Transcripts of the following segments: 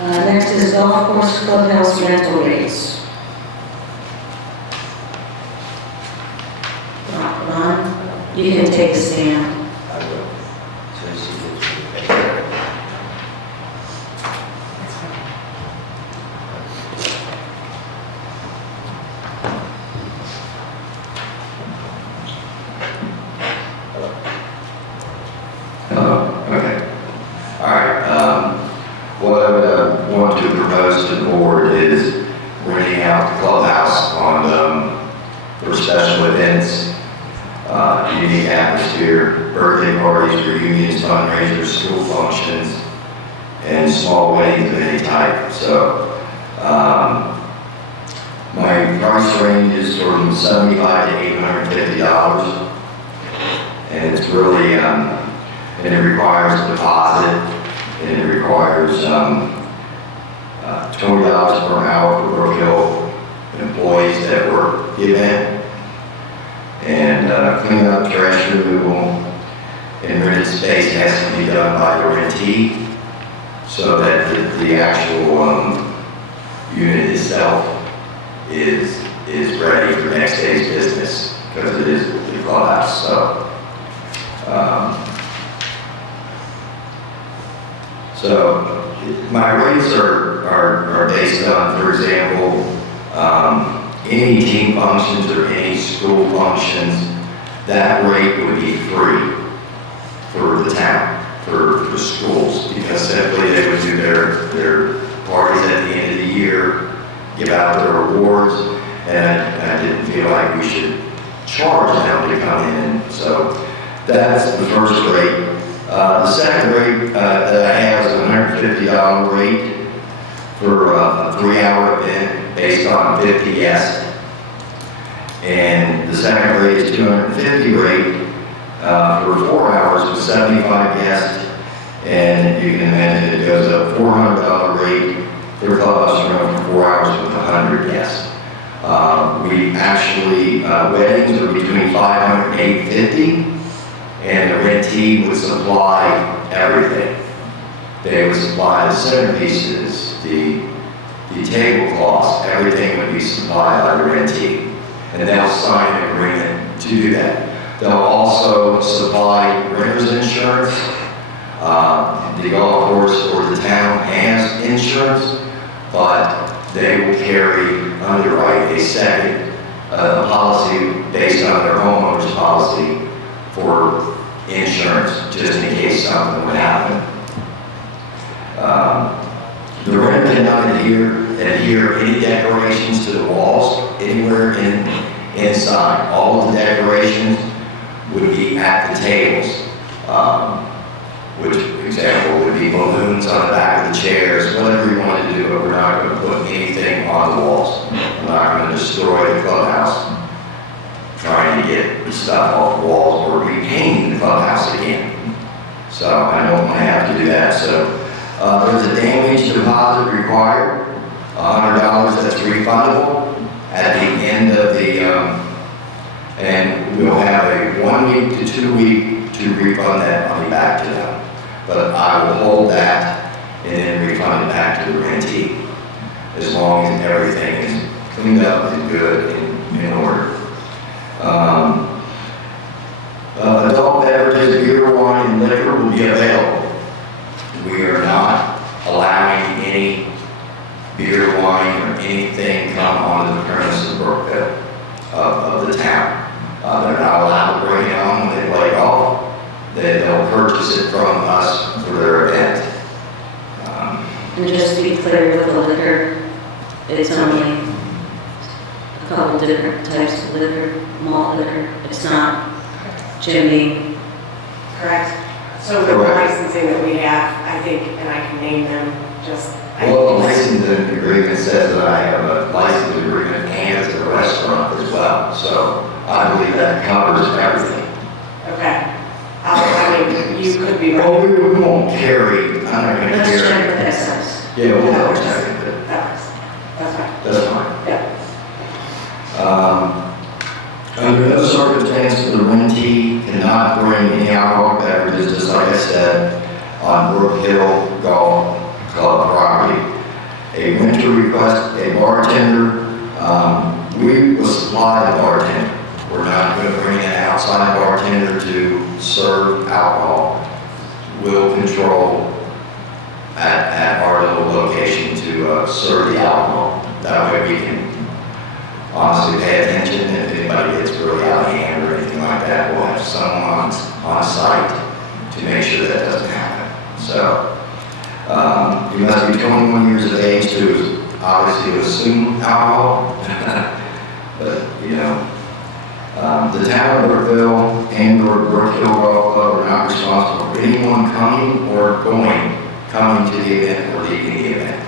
Next is golf course clubhouse rental rates. Ron, you can take a stand. I will. So she gets Hello? Okay. All right. What I would want to propose to the board is renting out the clubhouse for special events, unique atmosphere, birthday parties, reunions, fundraisers, school functions, and small weddings of any type. So my price range is from $75 to $850, and it's really and it requires a deposit, and it requires $20 per hour for Brookville employees that work the event, and cleaning up, trash removal, and rented space has to be done by the rentee, so that the actual unit itself is ready for next day's business, because it is the clubhouse. So my rates are based on, for example, any team functions or any school functions. That rate would be free for the town, for schools, because simply they would do their parties at the end of the year, give out their awards, and I didn't feel like we should charge them to come in. So that's the first rate. The second rate that I have is a $150 rate for a 3-hour event based on 50 guests. And the second rate is $250 rate for 4 hours with 75 guests. And you can imagine it goes up $400 rate for clubhouse room for 4 hours with 100 guests. We actually, weddings are between $500 and $850. And the rentee would supply everything. They would supply the centerpieces, the tablecloths, everything would be supplied by the rentee. And they'll sign an agreement to do that. They'll also supply renter's insurance. The golf course or the town has insurance, but they will underwrite a second policy based on their homeowner's policy for insurance, just in case something would happen. The renter cannot adhere any decorations to the walls anywhere inside. All of the decorations would be at the tables, which, for example, would be balloons on the back of the chairs, whatever you want to do, but we're not going to put anything on the walls. We're not going to destroy the clubhouse trying to get the stuff off the walls or repainting the clubhouse again. So I don't want to have to do that. So there's a damage deposit required, $100 that's refundable at the end of the, and we'll have a 1 week to 2 week to refund that money back to them. But I will hold that and then refund it back to the rentee, as long as everything is cleaned up and good and in order. Adult beverages, beer, wine, and liquor will be available. We are not allowing any beer, wine, or anything come onto the premises of Brookville, of the town. They're not allowed to bring it on when they play golf. They'll purchase it from us for their event. And just to be clear with the liquor, it's only a couple different types of liquor, malt liquor. It's not Jimmy. Correct. So with the licensing that we have, I think, and I can name them, Well, the licensing agreement says that I have a license agreement and it's a restaurant as well. So I believe that covers everything. Okay. I mean, you could be Well, right. we won't carry, I'm not going to Let's check carry. with excess. Yeah, we'll double check it. That's fine. That's fine. Yeah. Under no circumstances, the rentee cannot bring any alcoholic beverages, just like I said, on Brookville golf club property. A winter request, a bartender, we will supply the bartender. We're not going to bring in an outside bartender to serve alcohol. We'll control at our little location to serve the alcohol. That way we can honestly pay attention. If anybody gets really out of hand or anything like that, we'll have someone on site to make sure that doesn't happen. So you must be 21 years of age to obviously assume alcohol. But, you know, the town of Brookville and or Brookville Golf Club are not responsible for anyone coming to the event or leaving the event.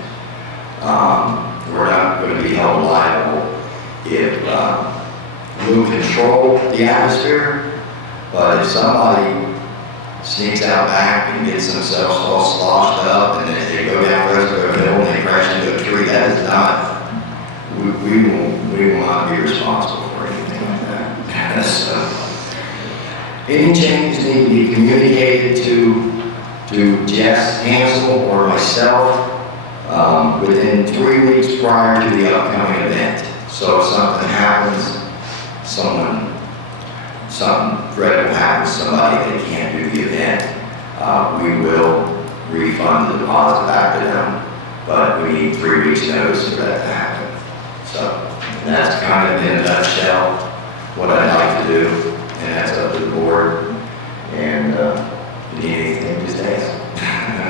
We're not going to be held liable if we'll control the atmosphere, but if somebody sneaks out back and gets themselves all sloshed up and then they go down Brookville Hill and they crash into a tree, that is not, we will not be responsible for anything like that. So, any changes need to be communicated to Jess Hansel or myself within 3 weeks prior to the upcoming event. So if something happens, something dreadful happens to somebody that can't do the event, we will refund the deposit back to them. But we need 3 weeks notice for that to happen. So that's kind of in a nutshell what I'd like to do, and that's up to the board. And if you need anything, just ask.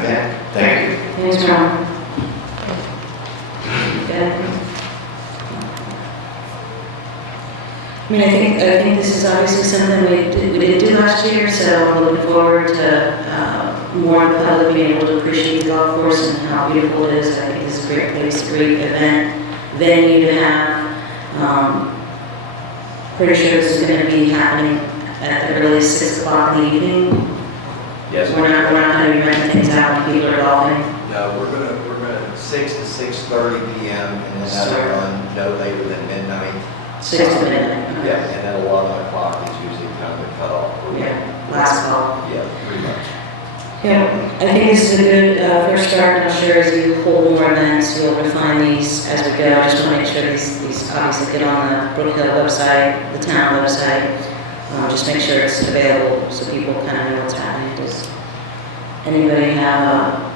Okay? Thank you. Thanks, Ron. Okay. I mean, I think this is obviously something we didn't do last year, so I'm looking forward to more of the public being able to appreciate the golf course and how beautiful it is. I think this is a great place, a great venue to have. Pretty sure this is going to be happening at the earliest 6 o'clock in the evening. Yes. We're not going to be renting things out when people are golfing. No, we're gonna 6 to 6:30 p.m. and then that'll run no later than midnight. 6 to midnight. Okay. Yeah, and then 11 o'clock is usually kind of the cutoff. Yeah, last call. Yeah, pretty much. Yeah, I think this is a good first start, and I'm sure as you hold more events, you'll refine these as we go. I just want to make sure these obviously get on the Brookville website, the town website. Just make sure it's available so people kind of know what's happening. Does anybody have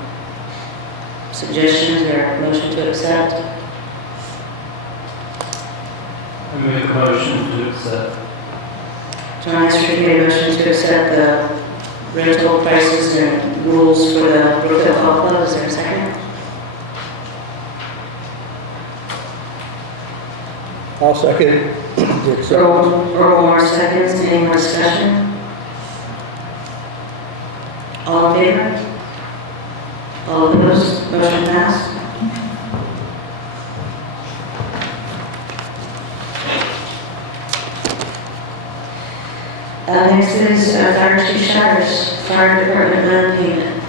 suggestions or motion to accept? I make a motion to accept. John Esther made a motion to accept the rental prices and rules for the Brookville Golf Club. Is there a second? I'll second. Earl more seconds. Any more discussion? All in favor? All opposed? Motion passed. Next is Fire Chief Shires, Fire Department non-payment.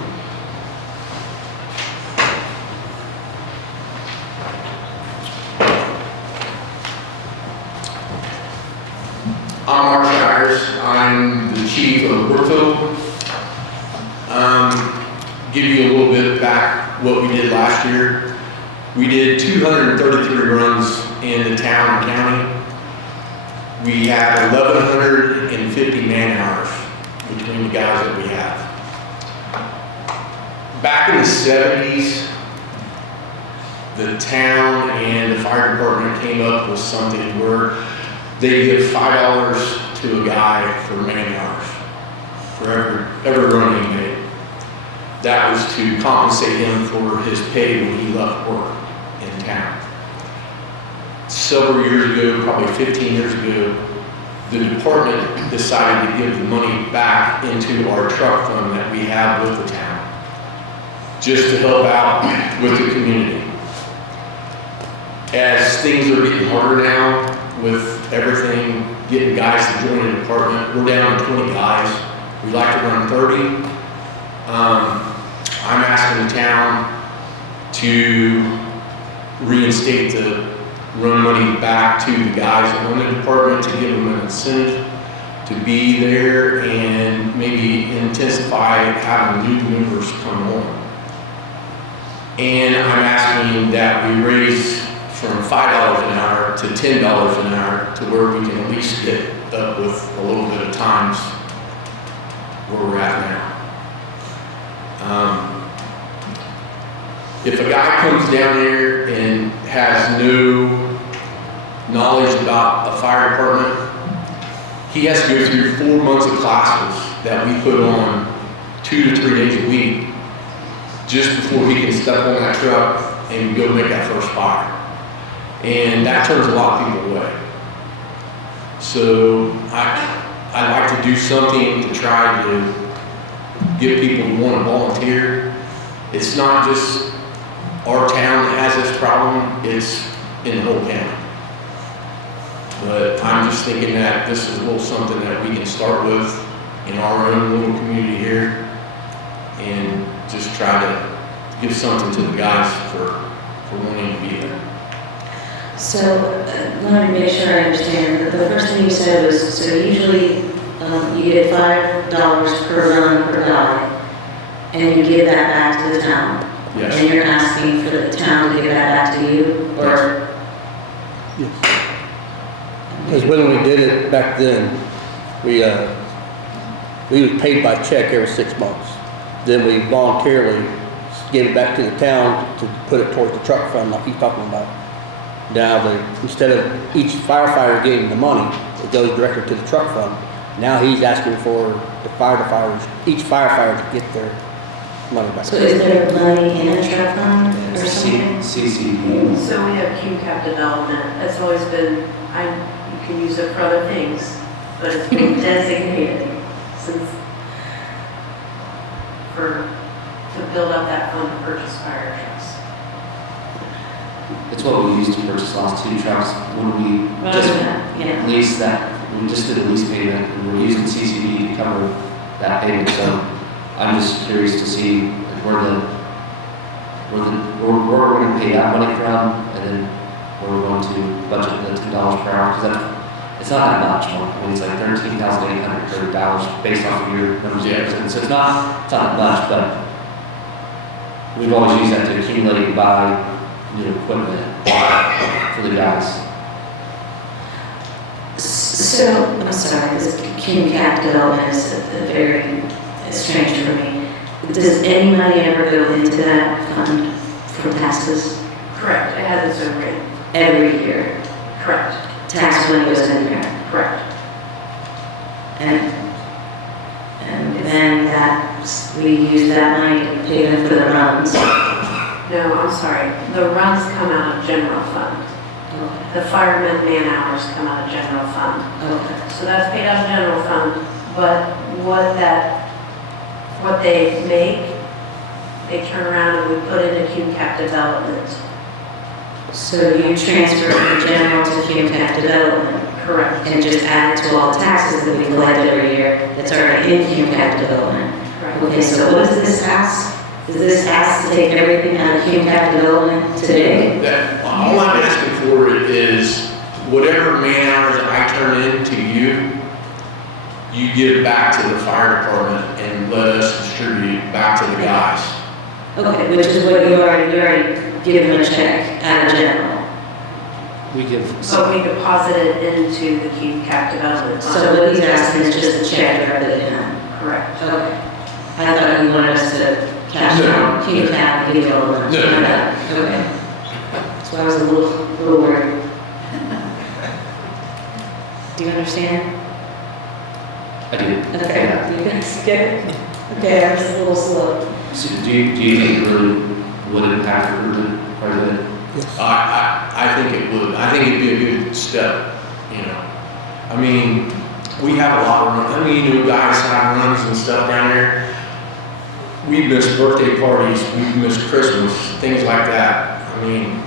I'm Mark Shires. I'm the chief of Brookville. Give you a little bit back what we did last year. We did 233 runs in the town and county. We had 1,150 man hours between the guys that we have. Back in the 70s, the town and the fire department came up with something where they give $5 to a guy for man hours for every run he made. That was to compensate him for his pay when he left work in town. Several years ago, probably 15 years ago, the department decided to give the money back into our truck fund that we have with the town, just to help out with the community. As things are getting harder now, with everything, getting guys to join the department, we're down to 20 guys. We like to run 30. I'm asking the town to reinstate the run money back to the guys that run the department, to give them an incentive to be there and maybe intensify having new members come on. And I'm asking that we raise from $5 an hour to $10 an hour to where we can at least get up with a little bit of times where we're at now. If a guy comes down here and has no knowledge about a fire department, he has to go through 4 months of classes that we put on 2 to 3 days a week just before he can step on that truck and go make that first fire. And that turns a lot of people away. So I'd like to do something to try to get people to want to volunteer. It's not just our town that has this problem, it's in the whole county. But I'm just thinking that this is a little something that we can start with in our own little community here and just try to give something to the guys for wanting to be there. So, let me make sure I understand. The first thing you said was, so usually you get $5 per run per guy, and you give that back to the town. Yes. And you're asking for the town to give that back to you, or? Because when we did it back then, we was paid by check every 6 months. Then we voluntarily gave it back to the town to put it towards the truck fund like he's talking about. Now, instead of each firefighter getting the money, it goes directly to the truck fund. Now he's asking for each firefighter to get their money back. So is there money in a truck fund or something? CCD. So we have QCAP development. That's always been, you can use it for other things, but it's been designated to build up that fund to purchase fire trucks. It's what we used to purchase the last 2 trucks when we just Yeah. leased that. We just did a lease payment and we're using CCD to cover that payment. So I'm just curious to see where we're going to pay that money from, and then where we're going to budget the $10 per hour, because it's not that much. I mean, it's like $13,830 based off of your numbers. Yeah. So it's not that much, but we've always used that to accumulate and buy new equipment for the guys. So, I'm sorry, this QCAP development is very strange for me. Does any money ever go into that fund for taxes? Correct. It has its own rate. Every year, Correct. tax money goes in there. Correct. And then we use that money to pay them for the runs. No, I'm sorry. The runs come out of general fund. The firemen man hours come out of general fund. Okay. So that's paid out of general fund, but what they make, they turn around and we put into QCAP development. So you transfer from general to QCAP development Correct. and just add it to all the taxes that we collect every year that's already in QCAP development. Correct. Okay, so what does this ask? Does this ask to take everything out of QCAP development today? All I'm asking for is whatever man hours I turn into you give back to the fire department and let us distribute back to the guys. Okay, which is what you already give them a check out of general. We give. So we deposit it into the QCAP development fund. So what he's asking is just a check directly to him. Correct. Okay. I thought you wanted us to cash No. out QCAP and give you all the money. No. Okay. So I was a little worried. Do you understand? I do. Okay, Yeah. you guys get it? Okay, I was a little slow. So do you think it really would impact recruitment quite a bit? I think it would. I think it'd be a good step, you know. I mean, we have a lot of runs. I mean, guys have runs and stuff down there. We miss birthday parties, we miss Christmas, things like that. I mean,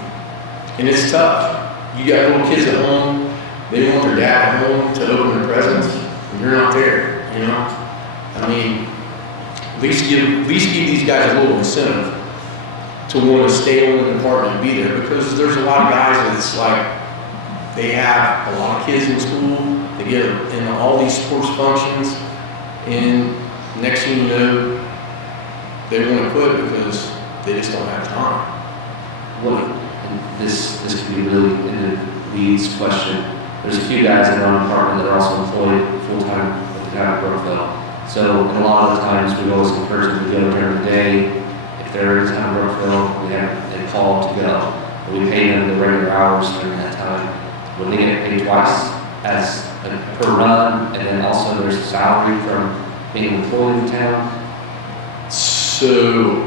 and it's tough. You got little kids at home, they want their dad at home to open their presents, and you're not there, you know? I mean, at least give these guys a little incentive to want to stay on the department and be there, because there's a lot of guys that's like, they have a lot of kids in school, they get in all these sports functions, and next thing you know, they want to quit because they just don't have time. What, and this could be really in the weeds question. There's a few guys in our department that are also employed full-time with the town of Brookville. So, and a lot of the times, we always encourage them to go during the day. If they're in town of Brookville, we have, they call to go. But we pay them the regular hours during that time. When they get paid twice as per run, and then also there's a salary from being employed in town. So,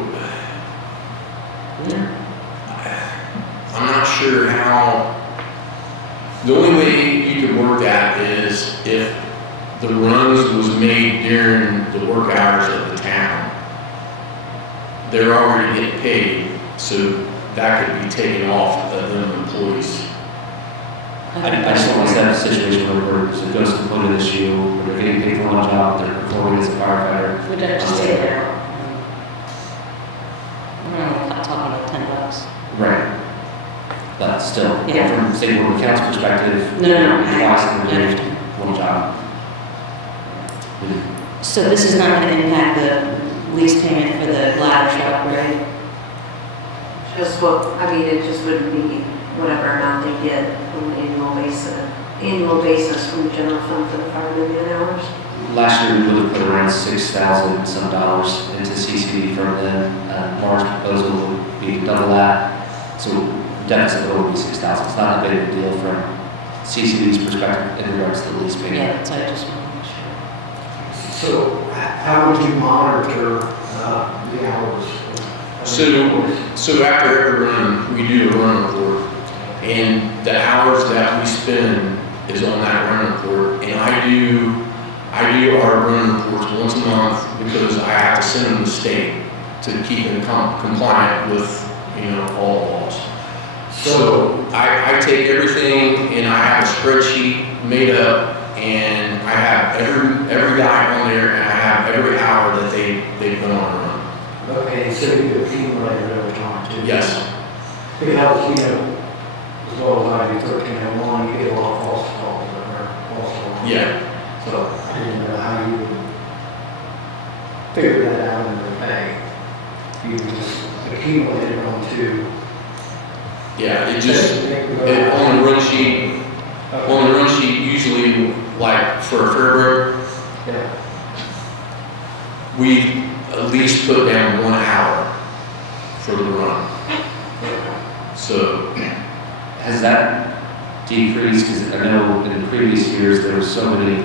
I'm not sure how, the only way you could work that is if the runs was made during the work hours of the town. They're already getting paid, so that could be taken off of them employees. I just don't want to set up a situation where it goes to the point of issue, where they're getting paid for one job, they're performing as a firefighter. We'd have to stay there. We're only talking about $10. Right. But still, Yeah. from state board of accounts perspective, No. twice in I the understand. one job. So this is not going to impact the lease payment for the ladder truck, right? Just what, I mean, it just wouldn't be whatever amount they get on an annual basis from the general fund for the fireman man hours. Last year, we would have put around $6,000 some dollars into CCD from them. Mark's proposal would be double that. So deficit would be $6,000. It's not a big deal from CCD's perspective in regards to the lease payment. Yeah, so I just want to make sure. So how would you monitor the hours? So after every run, we do a run report, and the hours that we spend is on that run report. And I do our run reports once a month because I have to send them to the state to keep them compliant with, all laws. So I take everything and I have a spreadsheet made up, and I have every guy on there, and I have every hour that they've been on a run. Okay, so you accumulate it over time too? Yes. Because, as well as I do 1301, you get a lot of false calls or false alarms. Yeah. So I didn't know how you would figure that out in the pay. You just accumulate it onto. Yeah, on the run sheet, usually like for a Fairburg, Yeah. we at least put down 1 hour for the run. So, Has that decreased? Because I know in previous years, there were so many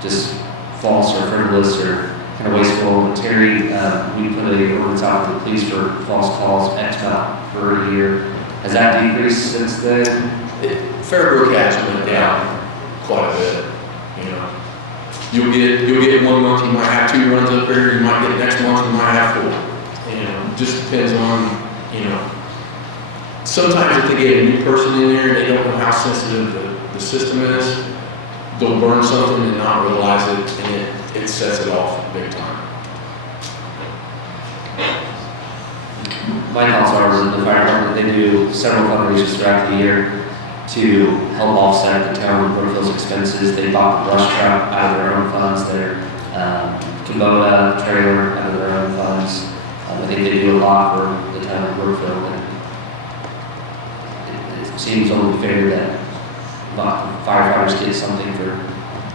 just false or frivolous or kind of wasteful. Terry, we put a ordinance out for the police for false calls, X amount per year. Has that decreased since then? Fairbrook has went down quite a bit, You'll get 1 month, you might have 2 runs up there, you might get next month, you might have 4. Just depends on, sometimes if they get a new person in there and they don't know how sensitive the system is, they'll burn something and not realize it, and it sets it off big time. My thoughts are that the fire department, they do several fundraisers throughout the year to help offset the town of Brookville's expenses. They bought the brush truck out of their own funds, their Kubota trailer out of their own funds. I think they do a lot for the town of Brookville. And it seems only fair that firefighters get something for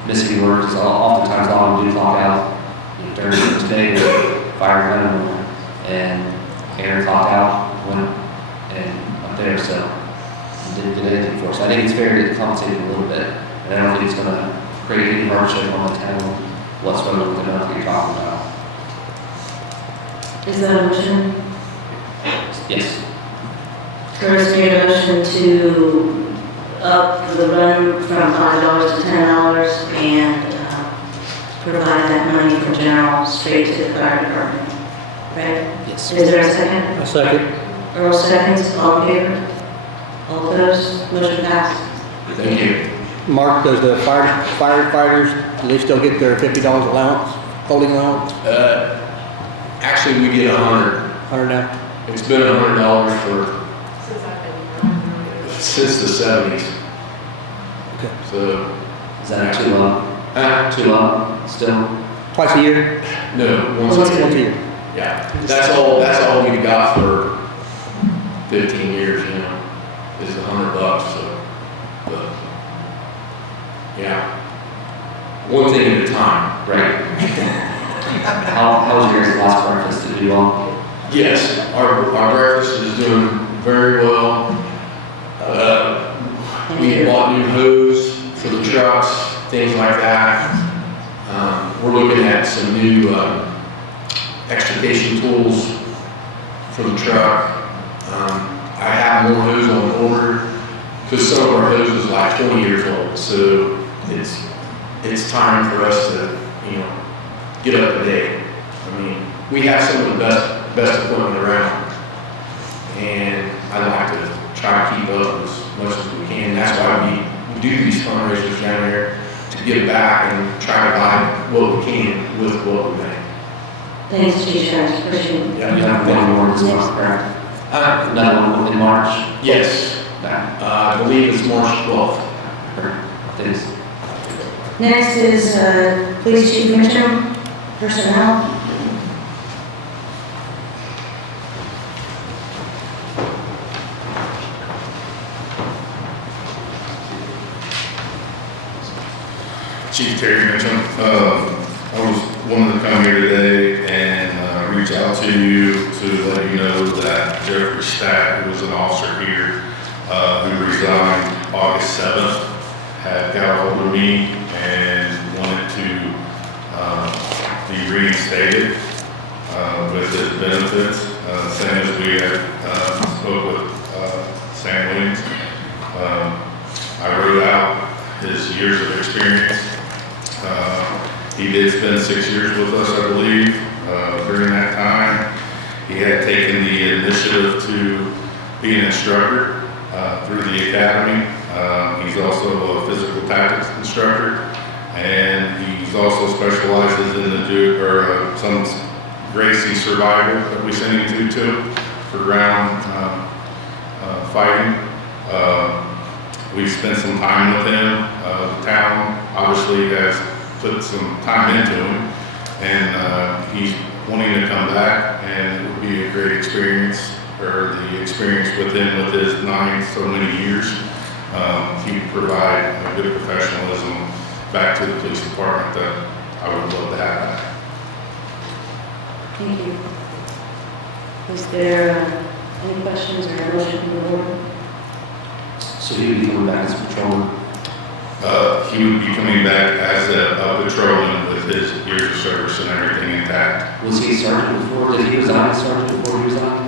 missing work, because oftentimes a lot of them do clock out during the day, fire gun, and Aaron clocked out, went and up there, so didn't get anything for us. So I think it's fair to compensate them a little bit, and I don't think it's going to create any hardship on the town whatsoever with the amount that you're talking about. Is that a motion? Yes. Curtis made a motion to up the run from $5 to $10 and provide that money from general straight to the fire department. Right? Yes. Is there a second? A second. Earl seconds, all in favor? All opposed? Motion passed. Thank you. Mark, does the firefighters, do they still get their $50 allowance, holding allowance? Actually, we get 100. 100 now? It's been $100 since the 70s. Okay. So, Is that too low? Too low, still? Twice a year? no, Once a year. Yeah, that's all we've got for 15 years, you know, is $100, so, but, yeah. One thing at a time. Right. How was your last breakfast? Did you do well? Yes, our breakfast is doing very well. We bought new hose for the trucks, things like that. We're looking at some new extrication tools for the truck. I have more hose on order because some of our hose is like 20 years old, so it's time for us to, you know, get up to date. I mean, we have some of the best equipment around, and I like to try to keep up as much as we can. That's why we do these fundraisers down here, to give back and try to buy what we can with what we make. Thanks, Chief Sheriff, appreciate it. You have one more this month, correct? Another one in March? Yes, Okay. I believe it's March 12th. Thanks. Next is Police Chief Mitchell, Personnel. Chief Terry Mitchell. I was wanting to come here today and reach out to you to let you know that Jeffrey Stack, who was an officer here, who resigned August 7th, had got a hold of me and wanted to be reinstated with his benefits, same as we had spoke with Sam Williams. I wrote out his years of experience. He did spend 6 years with us, I believe. During that time, he had taken the initiative to be an instructor through the academy. He's also a physical tactics instructor, and he's also specializes in the some Gracie survival that we send him to for ground fighting. We've spent some time with him. The town obviously has put some time into him, and he's wanting to come back, and it would be a great experience, or the experience with him with his so many years. He would provide a good professionalism back to the police department that I would love to have back. Thank you. Is there any questions or a motion from the board? So you'd be coming back as a patrolman? He would be coming back as a patrolman with his years of service and everything intact. Was he a sergeant before? Did he resign as sergeant before he resigned?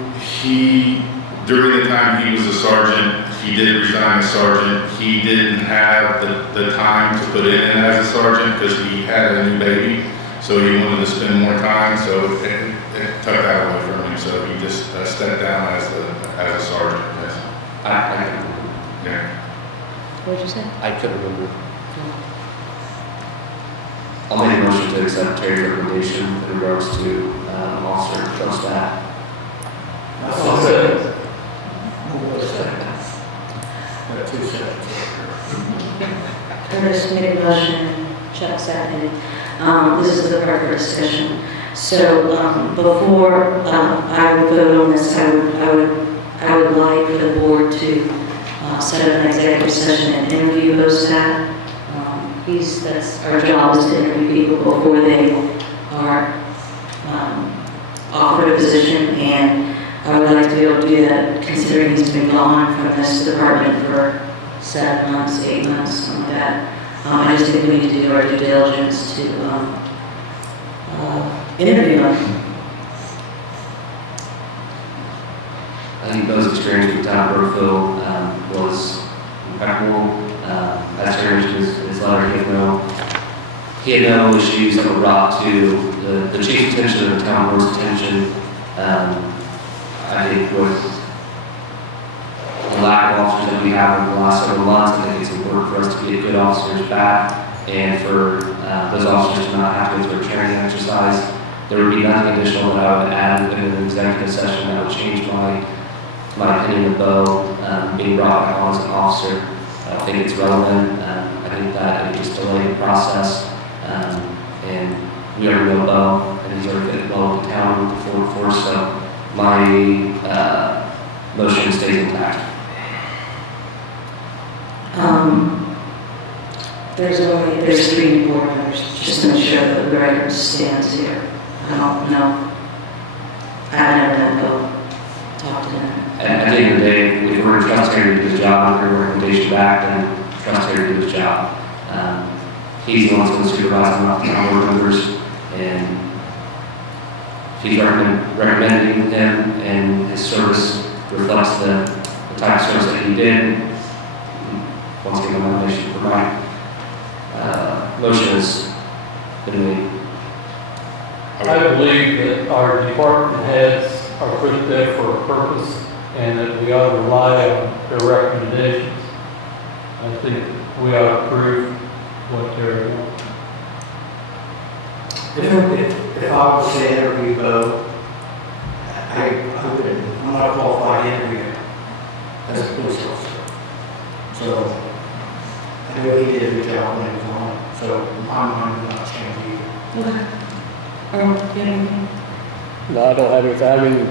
During the time he was a sergeant, he did resign as sergeant. He didn't have the time to put in as a sergeant because he had a new baby. So he wanted to spend more time, so it took that away from him. So he just stepped down as a sergeant, yes. I couldn't remember. Yeah. What did you say? I couldn't remember. I'll make a motion to accept Terry's recommendation in regards to Officer Joe Stack. Curtis made a motion, Chuck seconded. This is the part for discussion. So before I would vote on this, I would like for the board to set up an executive session and interview Stack. That's our job, is to interview people before they are offered a position, and I would like to be able to do that considering he's been gone from this department for 7 months, 8 months, something like that. I just think we need to do our due diligence to interview him. I think Bo's experience with town of Brookville was impeccable. As Terry mentioned in his letter, he had no issues that were brought to the chief's attention or the town board's attention. I think with the lack of officers that we have over the last several months, I think it's important for us to get good officers back, and for those officers to not have to go through a training exercise. There would be nothing additional that I would add in an executive session that would change my opinion of Bo being brought back on as an officer. I don't think it's relevant. I think that it would just delay the process. And we already know Bo, and he's already fit well with the town before my, motion stays intact. There's 3 board members, just to make sure that the record stands here. I don't know. I've never done go talk to them. At the end of the day, if we're going to trust Terry to do his job, and we're recommendation back, then trust Terry to do his job. He's the one that's going to supervise them, not the town board members, and if he's recommending him and his service reflects the type of service that he did, once again, my nomination for my motion has been made. I believe that our department heads are put there for a purpose and that we ought to rely on their recommendations. I think we ought to approve what they're doing. If I was to interview Bo, I wouldn't, I'm not qualified to interview as a police officer. So, I know he did a good job when he was on, so my mind would not change either. Okay. Do you have anything? No, I don't have anything. I mean,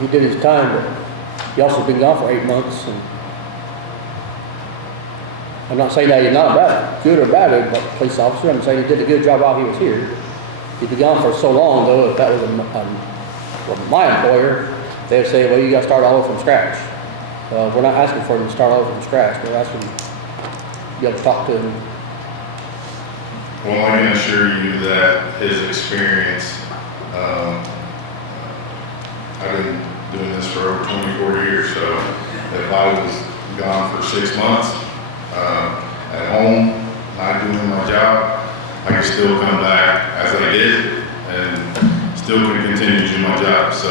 he did his time, but he also been gone for 8 months. And I'm not saying that he's not bad, good or bad, but police officer. I'm saying he did a good job while he was here. He'd been gone for so long, though, if that was my employer, they'd say, well, you got to start all over from scratch. We're not asking for him to start all over from scratch. We're asking you to talk to him. Well, I can assure you that his experience, I've been doing this for over 24 years, so if I was gone for 6 months, at home, not doing my job, I can still come back as I did and still can continue to do my job. So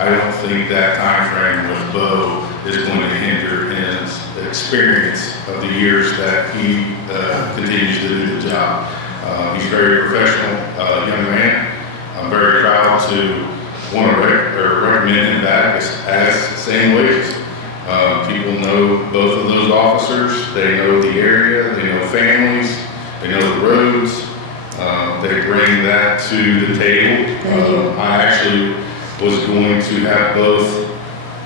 I don't think that time frame with Bo is going to hinder his experience of the years that he continues to do the job. He's a very professional young man. I'm very proud to want to recommend him back as same wages. People know both of those officers. They know the area. They know families. They know the roads. They bring that to the table. I actually was going to have both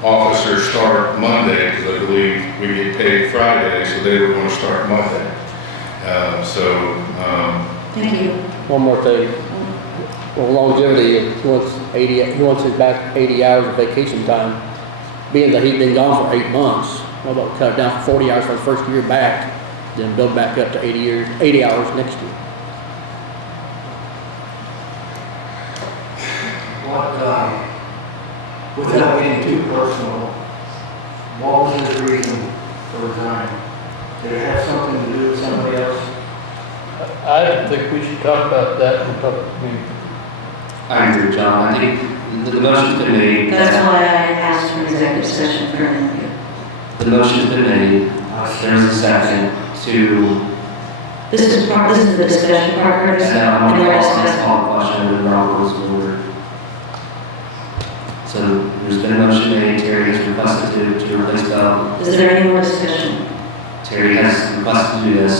officers start Monday because I believe we get paid Friday, so they were going to start Monday. Thank you. One more thing. Well, longevity, he wants his back 80 hours of vacation time. Being that he's been gone for 8 months, how about cut it down for 40 hours for the first year back, then build back up to 80 hours next year. Without getting too personal, what was his reason for resigning? Did it have something to do with somebody else? I think we should talk about that in public meeting. I agree with John. I think the motion's been made. That's why I asked for an executive session for an interview. The motion's been made. There's a second to. This is the discussion part, Curtis. And now I'm And going the to rest is- call the question and then Robert rules of order. So there's been a motion made. Terry has requested to replace Bell. Is there any more discussion? Terry has requested to do this.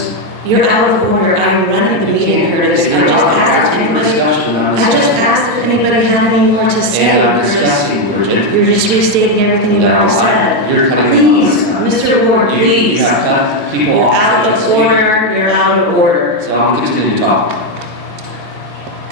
You're out of order. I'm running the meeting, Curtis. I just asked if anybody, if anybody had any more to say. And I'm Curtis. discussing, Bridget. You're just restating everything you've No, already said. you're cutting me Please, off. Mr. Ward, You please. have cut people You're off. out of order. You're out of order. So I'll continue to talk.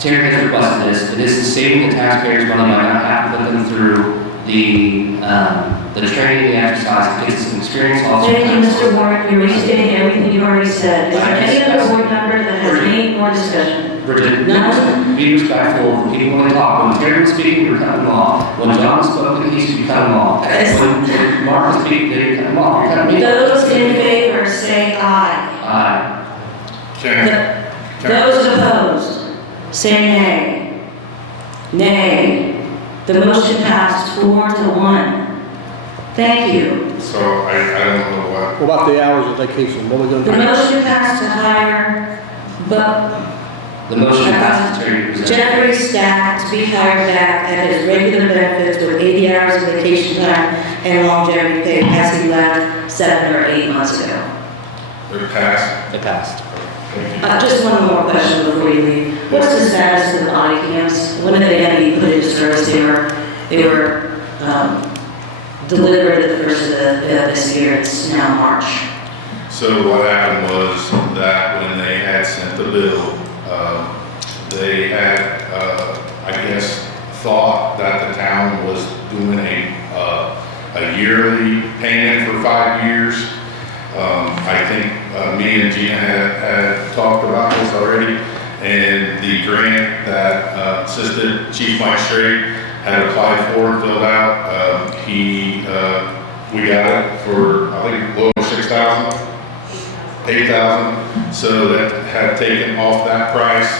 Terry has requested this, and this is saving the taxpayers money by not having to put them through the training, the exercise, to get some experience also. Thank you, Mr. Ward. You're restating everything you've already said. Is there any other board member that has any more discussion? Bridget, No. be respectful of the people when they talk. When Terry was speaking, you're cutting him off. When John spoke, you cut him off. When Mark was speaking, you cut him off. You're cutting me off. Those in favor say aye. Aye. Those opposed, say nay. Nay. The motion passed 4-1. Thank you. So I don't know what. What about the hours of vacation? What are we going The to do? motion passed to hire The motion passes, Terry presents. Jeffrey Stack to be hired back at his regular benefits with 80 hours of vacation time and longevity pay as he left 7 or 8 months ago. It passed. It passed. Just one more question before you leave. What's the status of the body cams? When are they going to be put into service? They were delivered the first of this year, it's now March. So what happened was that when they had sent the bill, they had, I guess, thought that the town was doing a yearly payment for 5 years. I think me and Gina had talked about this already, and the grant that Assistant Chief Mike Strait had applied for and filled out, we got it for, I think, a little 6,000. 8,000, so that had taken off that price.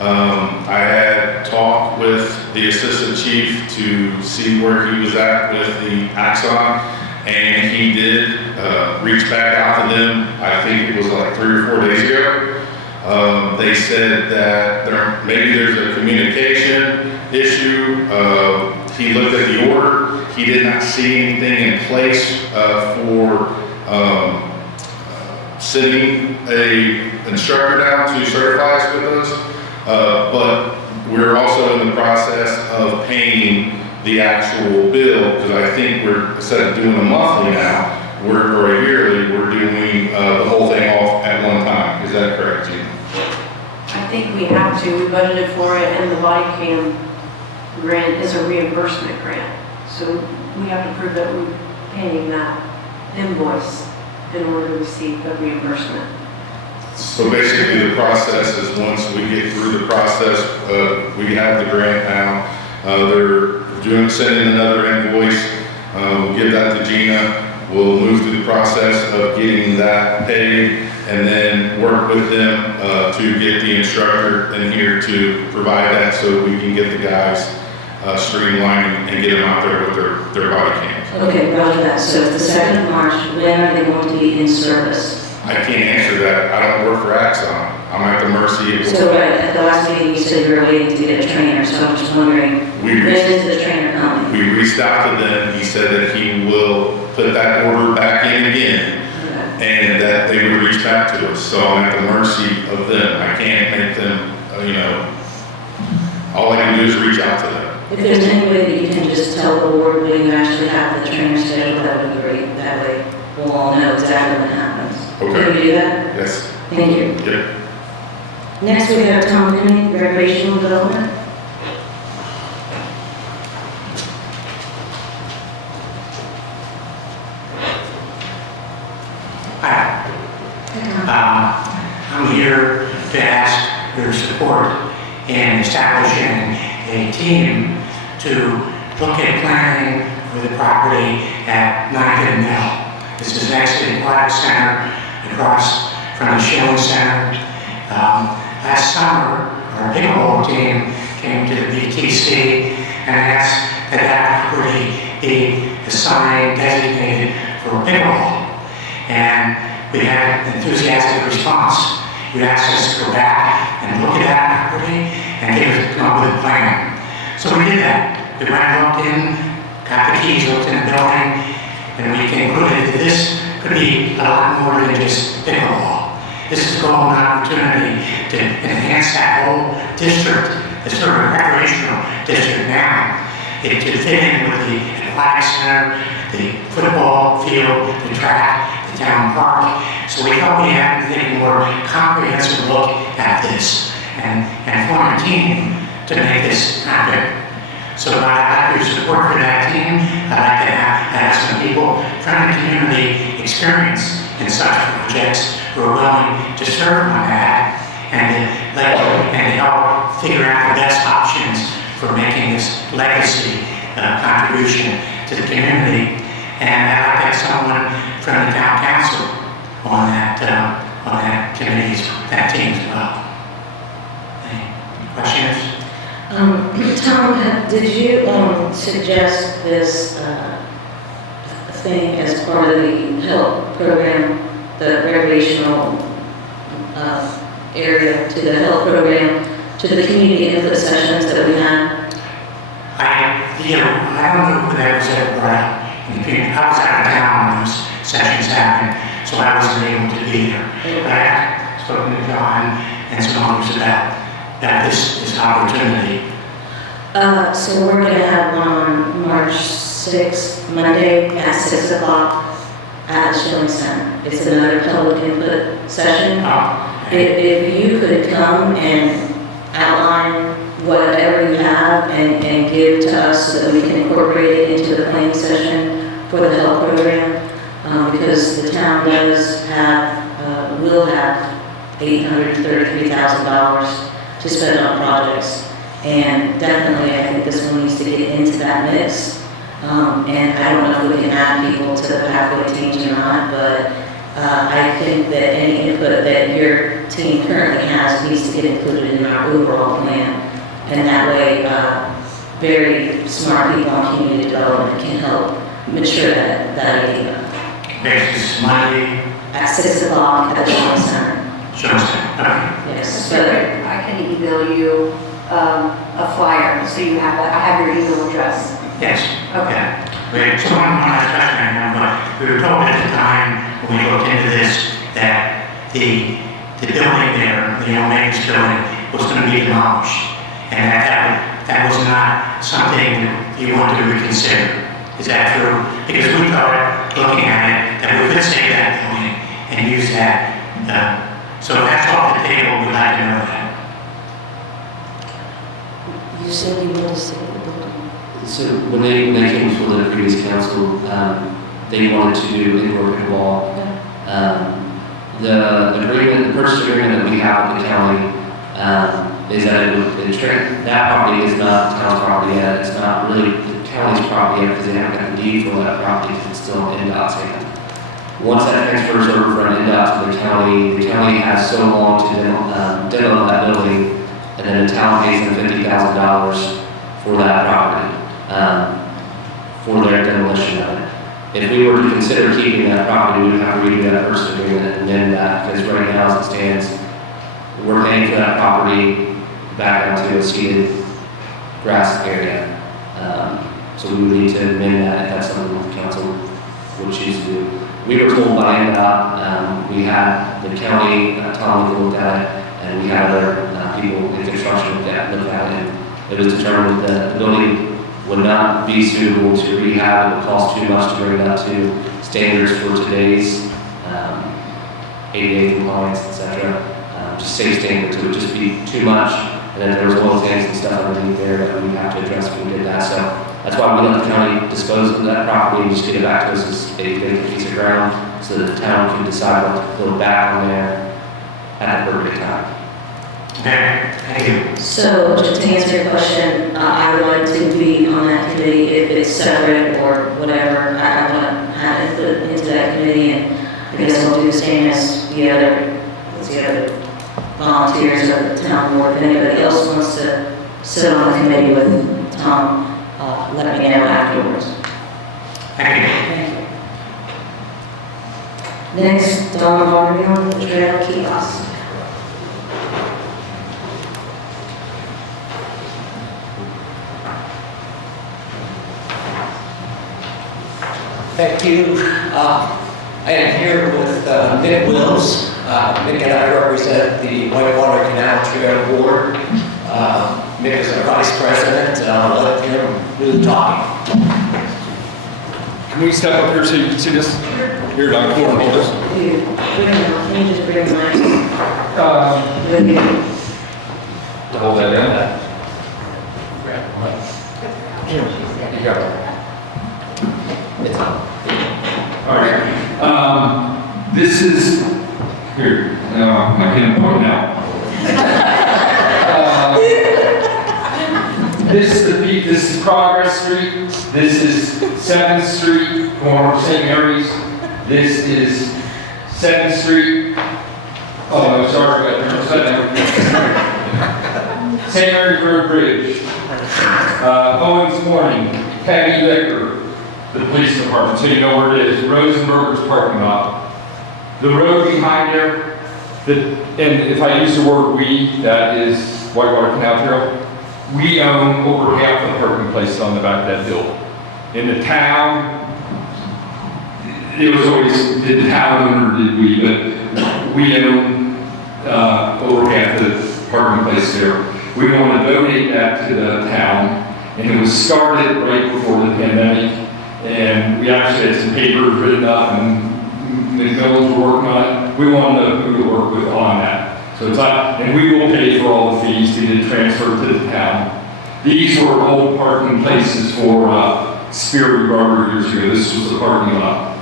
I had talked with the assistant chief to see where he was at with the Axon, and he did reach back out to them. I think it was like 3 or 4 days ago. They said that maybe there's a communication issue. He looked at the order. He did not see anything in place for sending a instructor down to certify us with us, but we're also in the process of paying the actual bill, because I think we're, instead of doing a monthly now, or a yearly, we're doing the whole thing off at one time. Is that correct, Gina? I think we have to, we budgeted for it, and the body cam grant is a reimbursement grant. So we have to prove that we're paying that invoice in order to receive the reimbursement. So basically the process is, once we get through the process, we have the grant now, they're sending another invoice, we'll give that to Gina, we'll move through the process of getting that paid, and then work with them to get the instructor in here to provide that, so we can get the guys streamlined and get them out there with their body cams. Okay, roger that. So it's the 2nd of March. When are they going to be in service? I can't answer that. I don't work for Axon. I'm at the mercy of. So right, at the last meeting, you said you were waiting to get a trainer, so I'm just wondering, when is the trainer coming? We reached out to them. He said that he will put that order back in again, and that they would reach back to us. So I'm at the mercy of them. I can't make them, all I can do is reach out to them. If there's any way that you can just tell the board when you actually have the trainer scheduled, that would be great. That way we'll all know exactly when it happens. Okay. Can we do that? Yes. Thank you. Yep. Next, we have Tom Henning, recreational development. Hi. I'm here to ask your support in establishing a team to look at planning for the property at 9th and Mill. This is next to the Aquatic Center, across from the Shilling Center. Last summer, our pickleball team came to the BTC and asked that that property be assigned, designated for pickleball. And we had an enthusiastic response. You asked us to go back and look at that property and come up with a plan. So we did that. We went and looked in, got the keys, looked in the building, and we concluded that this could be a lot more than just pickleball. This is a golden opportunity to enhance that whole district. It's sort of a recreational district now. It could fit in with the aquatic center, the football field, the track, the town park. So we thought we had to take a more comprehensive look at this and form a team to make this happen. So I'd like your support for that team. I'd like to have some people from the community experience in such projects who are willing to serve on that and to help figure out the best options for making this legacy contribution to the community. And I'd like to have someone from the town council on that committee's, that team as well. Any questions? Tom, did you suggest this thing as part of the health program, the recreational area to the health program, to the community input sessions that we had? I don't know who that was ever brought up. I was out of town when those sessions happened, so I wasn't able to be there. But I have spoken to John and some others about this opportunity. So we're going to have one on March Monday at 6 o'clock at the Schilling Center. It's another public input session. If you could come and outline whatever you have and give to us so that we can incorporate it into the planning session for the health program, because the town does have, will have $833,000 to spend on projects. And definitely, I think this one needs to get into that mix. And I don't know if we can add people to the pathway teams or not, but I think that any input that your team currently has needs to get included in our overall plan. And that way, very smart people on community development can help mature that idea. Next is Monday. At 6 o'clock at the Schilling Center. Yes, but I can email you a flyer, so you have that, I have your email address. Yes. Okay. But someone on that question, but we were told at the time when we looked into this that the building there, the old maintenance building, was going to be demolished. And that was not something you wanted to reconsider. Is that true? Because we thought, looking at it, that we could save that building and use that. So if that's off the table, we'd like to know that. you said you wanted to say the building. So when they came before the previous council, they wanted to do indoor pickleball. The purchase agreement that we have with the county, is that that property is not the town's property yet. It's not really the county's property yet because they haven't got the deed for that property because it's still in NDOT's hand. Once that transfers over from NDOT to the county has so long to demo that building, and then the town pays them $50,000 for that property, for their demolition of it. If we were to consider keeping that property, we would have to redo that purchase agreement and amend that, because right now as it stands, we're paying for that property back onto a seeded grass area. So we would need to amend that if that's something the council would choose to do. We were told by NDOT, we had the county, Tom looked at it, and we had other people in construction look at it, and it was determined that the building would not be suitable to rehab. It would cost too much to bring it up to standards for today's ADA compliance, etc. Just safe standards. It would just be too much. And then there was oil tanks and stuff underneath there that we have to address when we did that. So that's why we let the county dispose of that property and just get it back to us as a vacant piece of ground so that the town can decide what to build back on there at the appropriate time. Okay, thank you. So, just to answer your question, I would like to be on that committee if it's separate or whatever. I want to have input into that committee, and I guess I'll do the same as the other volunteers of the town board. If anybody else wants to sit on the committee with Tom, let me know afterwards. Thank you. Thank you. Next, Don Barbion, the trail kiosk. Thank you. I am here with Nick Wills. Nick and I represent the Whitewater Canal Trail Board. Nick is our vice president, and I'll let him do the talking. Can we step up here so you can see this? Here, Dr. Ford, hold this. Can you just bring mine with you? To hold that down. You got it. It's on. All right. This is, here, I can't point now. This is Progress Street. This is 7th Street, corner of St. Mary's. This is 7th Street. Oh, no, sorry, St. Mary's Road Bridge. Owens Corning, Peggy Liquor, the police department, so you know where it is. Rosenberger's parking lot. The road behind there, and if I use the word we, that is Whitewater Canal Trail, we own over half the parking places on the back of that building. In the town, it was always, did the town owner, did we, but we own over half the parking places there. We want to donate that to the town, and it was started right before the pandemic. And we actually had some papers written up and McMillan's were working on it. We want to know who to work with on that. So it's not, and we will pay for all the fees to get transferred to the town. These were old parking places for Spirit Rubber years ago. This was the parking lot.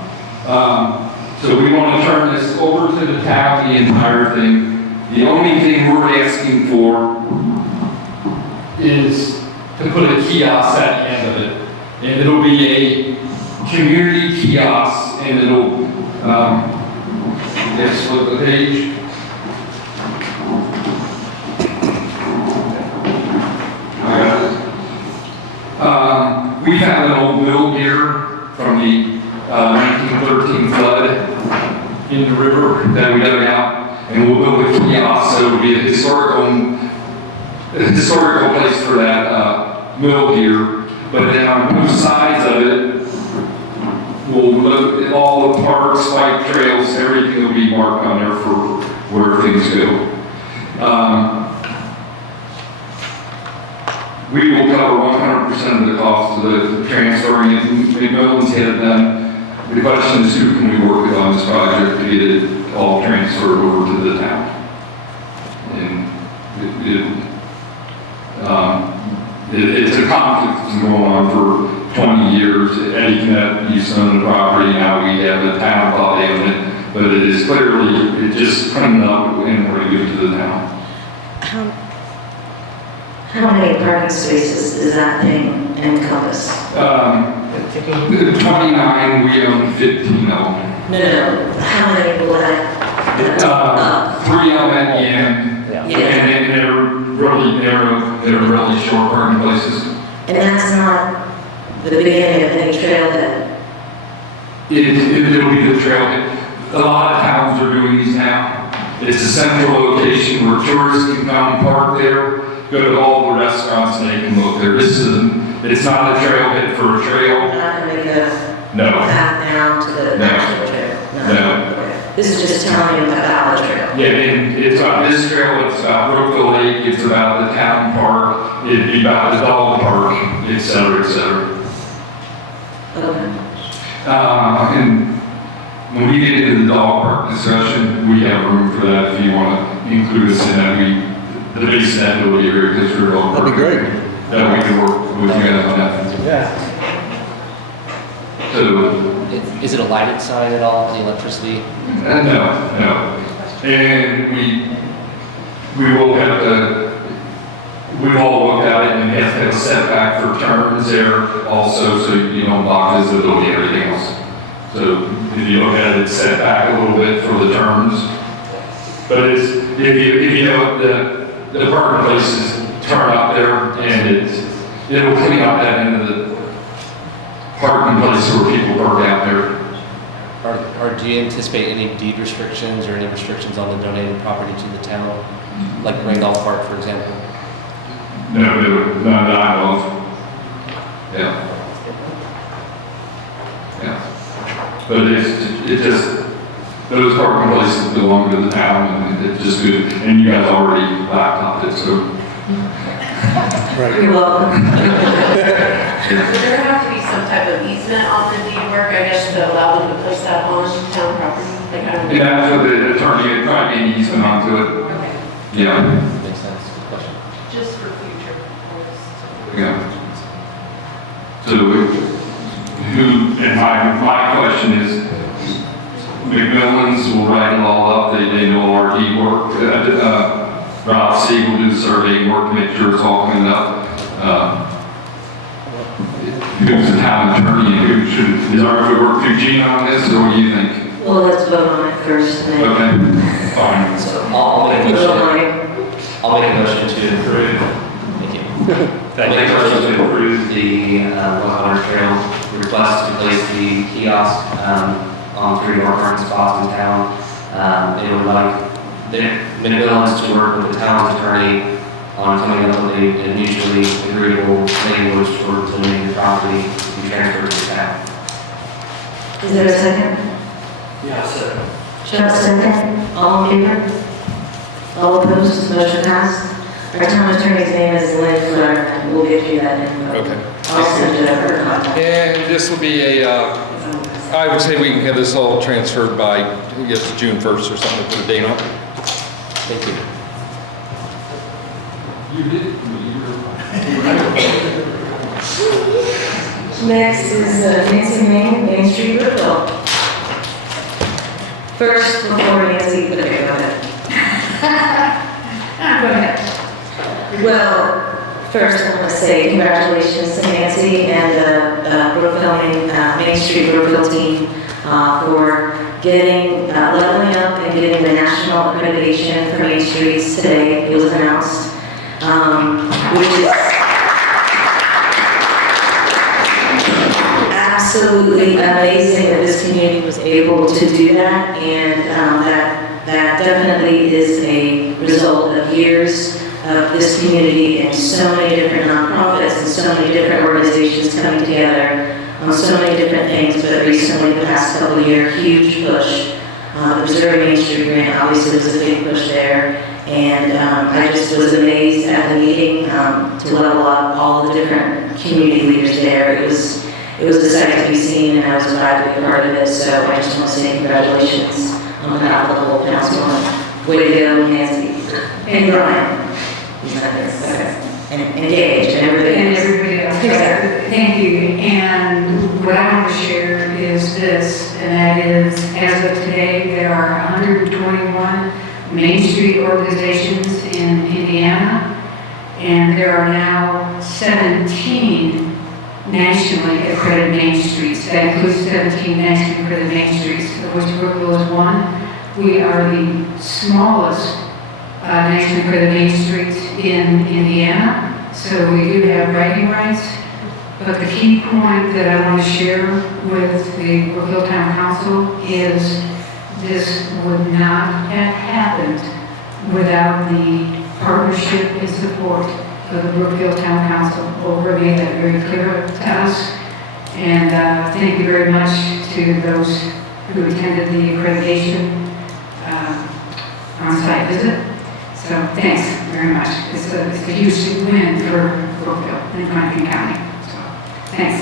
So we want to turn this over to the town, the entire thing. The only thing we're asking for is to put a kiosk at the end of it. And it'll be a community kiosk, and it'll, let's flip the page. We have an old mill here from the 1913 flood in the river that we dug out, and we'll build a kiosk, so it'll be a historical place for that mill here. But then on both sides of it, we'll look at all the parks, bike trails, everything will be marked on there for where things go. We will cover 100% of the cost of the transferring it. McMillan's had it done. The question is, who can we work with on this project to get it all transferred over to the town? And it's a conflict that's been going on for 20 years. Eddie Knapp used to own the property, now we have the town thought they own it, but it is clearly, it just coming up and we're going to give it to the town. How many parking spaces does that thing encompass? 29, we own 15 of them. No. How many will that? 3 of them at the end, Yeah. and then they're really narrow, they're really short parking places. And that's not the beginning of any trail that, It'll be the trailhead. A lot of towns are doing these now. It's a central location where tourists can come park there, go to all the restaurants and they can look there. It's not a trailhead for a trail. we're not going to make a No. path down to the No. actual trail? No. Okay. This is just telling you about the trail. Yeah, and it's about this trail, it's about Brookville Lake, it's about the town park, it'd be about the dog park, et cetera, et cetera. Okay. And when we get into the dog park discussion, we have room for that if you want to include us in that. The base of that will be here because we're all. That'd be great. That we can work with you guys on that. Yeah. So, Is it a lighted sign at all, the electricity? no. And we will have to, we've all looked at it and we have to have a setback for turns there also, so you don't block visibility and everything else. So if you look at it, it's set back a little bit for the turns. But it's, if you know the parking places turn out there and it'll clean up that end of the parking place where people park out there. Or do you anticipate any deed restrictions or any restrictions on the donated property to the town? Like Randolph Park, for example? No, none that I know of. Yeah. But it just, those parking places belong to the town and it's just good. And you guys already blacktopped it, so. You're welcome. Would there have to be some type of easement on the deed work, I guess, to allow them to place that on town property? Like, I don't know. And that's what the attorney had tried getting easement onto it. Okay, Yeah. Makes sense. Good question. just for future. Yeah. So, and my question is, McMillan's will write it all up, they know our deed work. Rob C will do the surveying work to make sure it's all cleaned up. Who's the town attorney and who should, is our work through Gina on this, or what do you think? Well, let's vote on it first. And then Okay, fine. So I'll make a vote motion. on it. I'll make a motion to approve. Thank you. I'll make a motion to approve the West Trail request to place the kiosk on 3 more parking spots in town. It would like McMillan's to work with the town's attorney on coming up with a mutually agreeable language for donating the property to be transferred to the town. Is there a second? Yeah, so. Chuck, second. All in favor? All opposed? Motion passed. Our town attorney's name is Lynn Flair, and we'll give you that info. Okay. I'll send it over. And this will be a, I would say we can have this all transferred by, I guess, June 1st or something, put a date on it. Thank you. You did? Next is Nancy Main Street, Brookville. First, before Nancy, okay, go ahead. Go ahead. Well, first I want to say congratulations to Nancy and the Brookville Main Street Brookville team for getting, leveling up and getting the national accreditation for Main Streets today. It was announced, which is absolutely amazing that this community was able to do that, and that definitely is a result of years of this community and so many different nonprofits and so many different organizations coming together on so many different things, but recently, the past couple of years, huge push. The Missouri Main Street Grant obviously was a big push there, and I just was amazed at the meeting to level up all the different community leaders there. It was a sight to be seen, and I was glad to be a part of it, so I just want to say congratulations on behalf of the whole council. Way to go, Nancy. And Brian. He's not there, okay. And Gage and everybody And else. everybody else. Exactly. Thank you. And what I want to share is this, and that is, as of today, there are 121 Main Street organizations in Indiana, and there are now 17 nationally accredited Main Streets. That includes 17 nationally accredited Main Streets, of which Brookville is one. We are the smallest nationally accredited Main Streets in Indiana, so we do have bragging rights. But the key point that I want to share with the Brookville Town Council is this would not have happened without the partnership and support of the Brookville Town Council. Oprah made that very clear to us. And thank you very much to those who attended the accreditation on-site visit. So thanks very much. It's a huge win for Brookville and Franklin County. So thanks.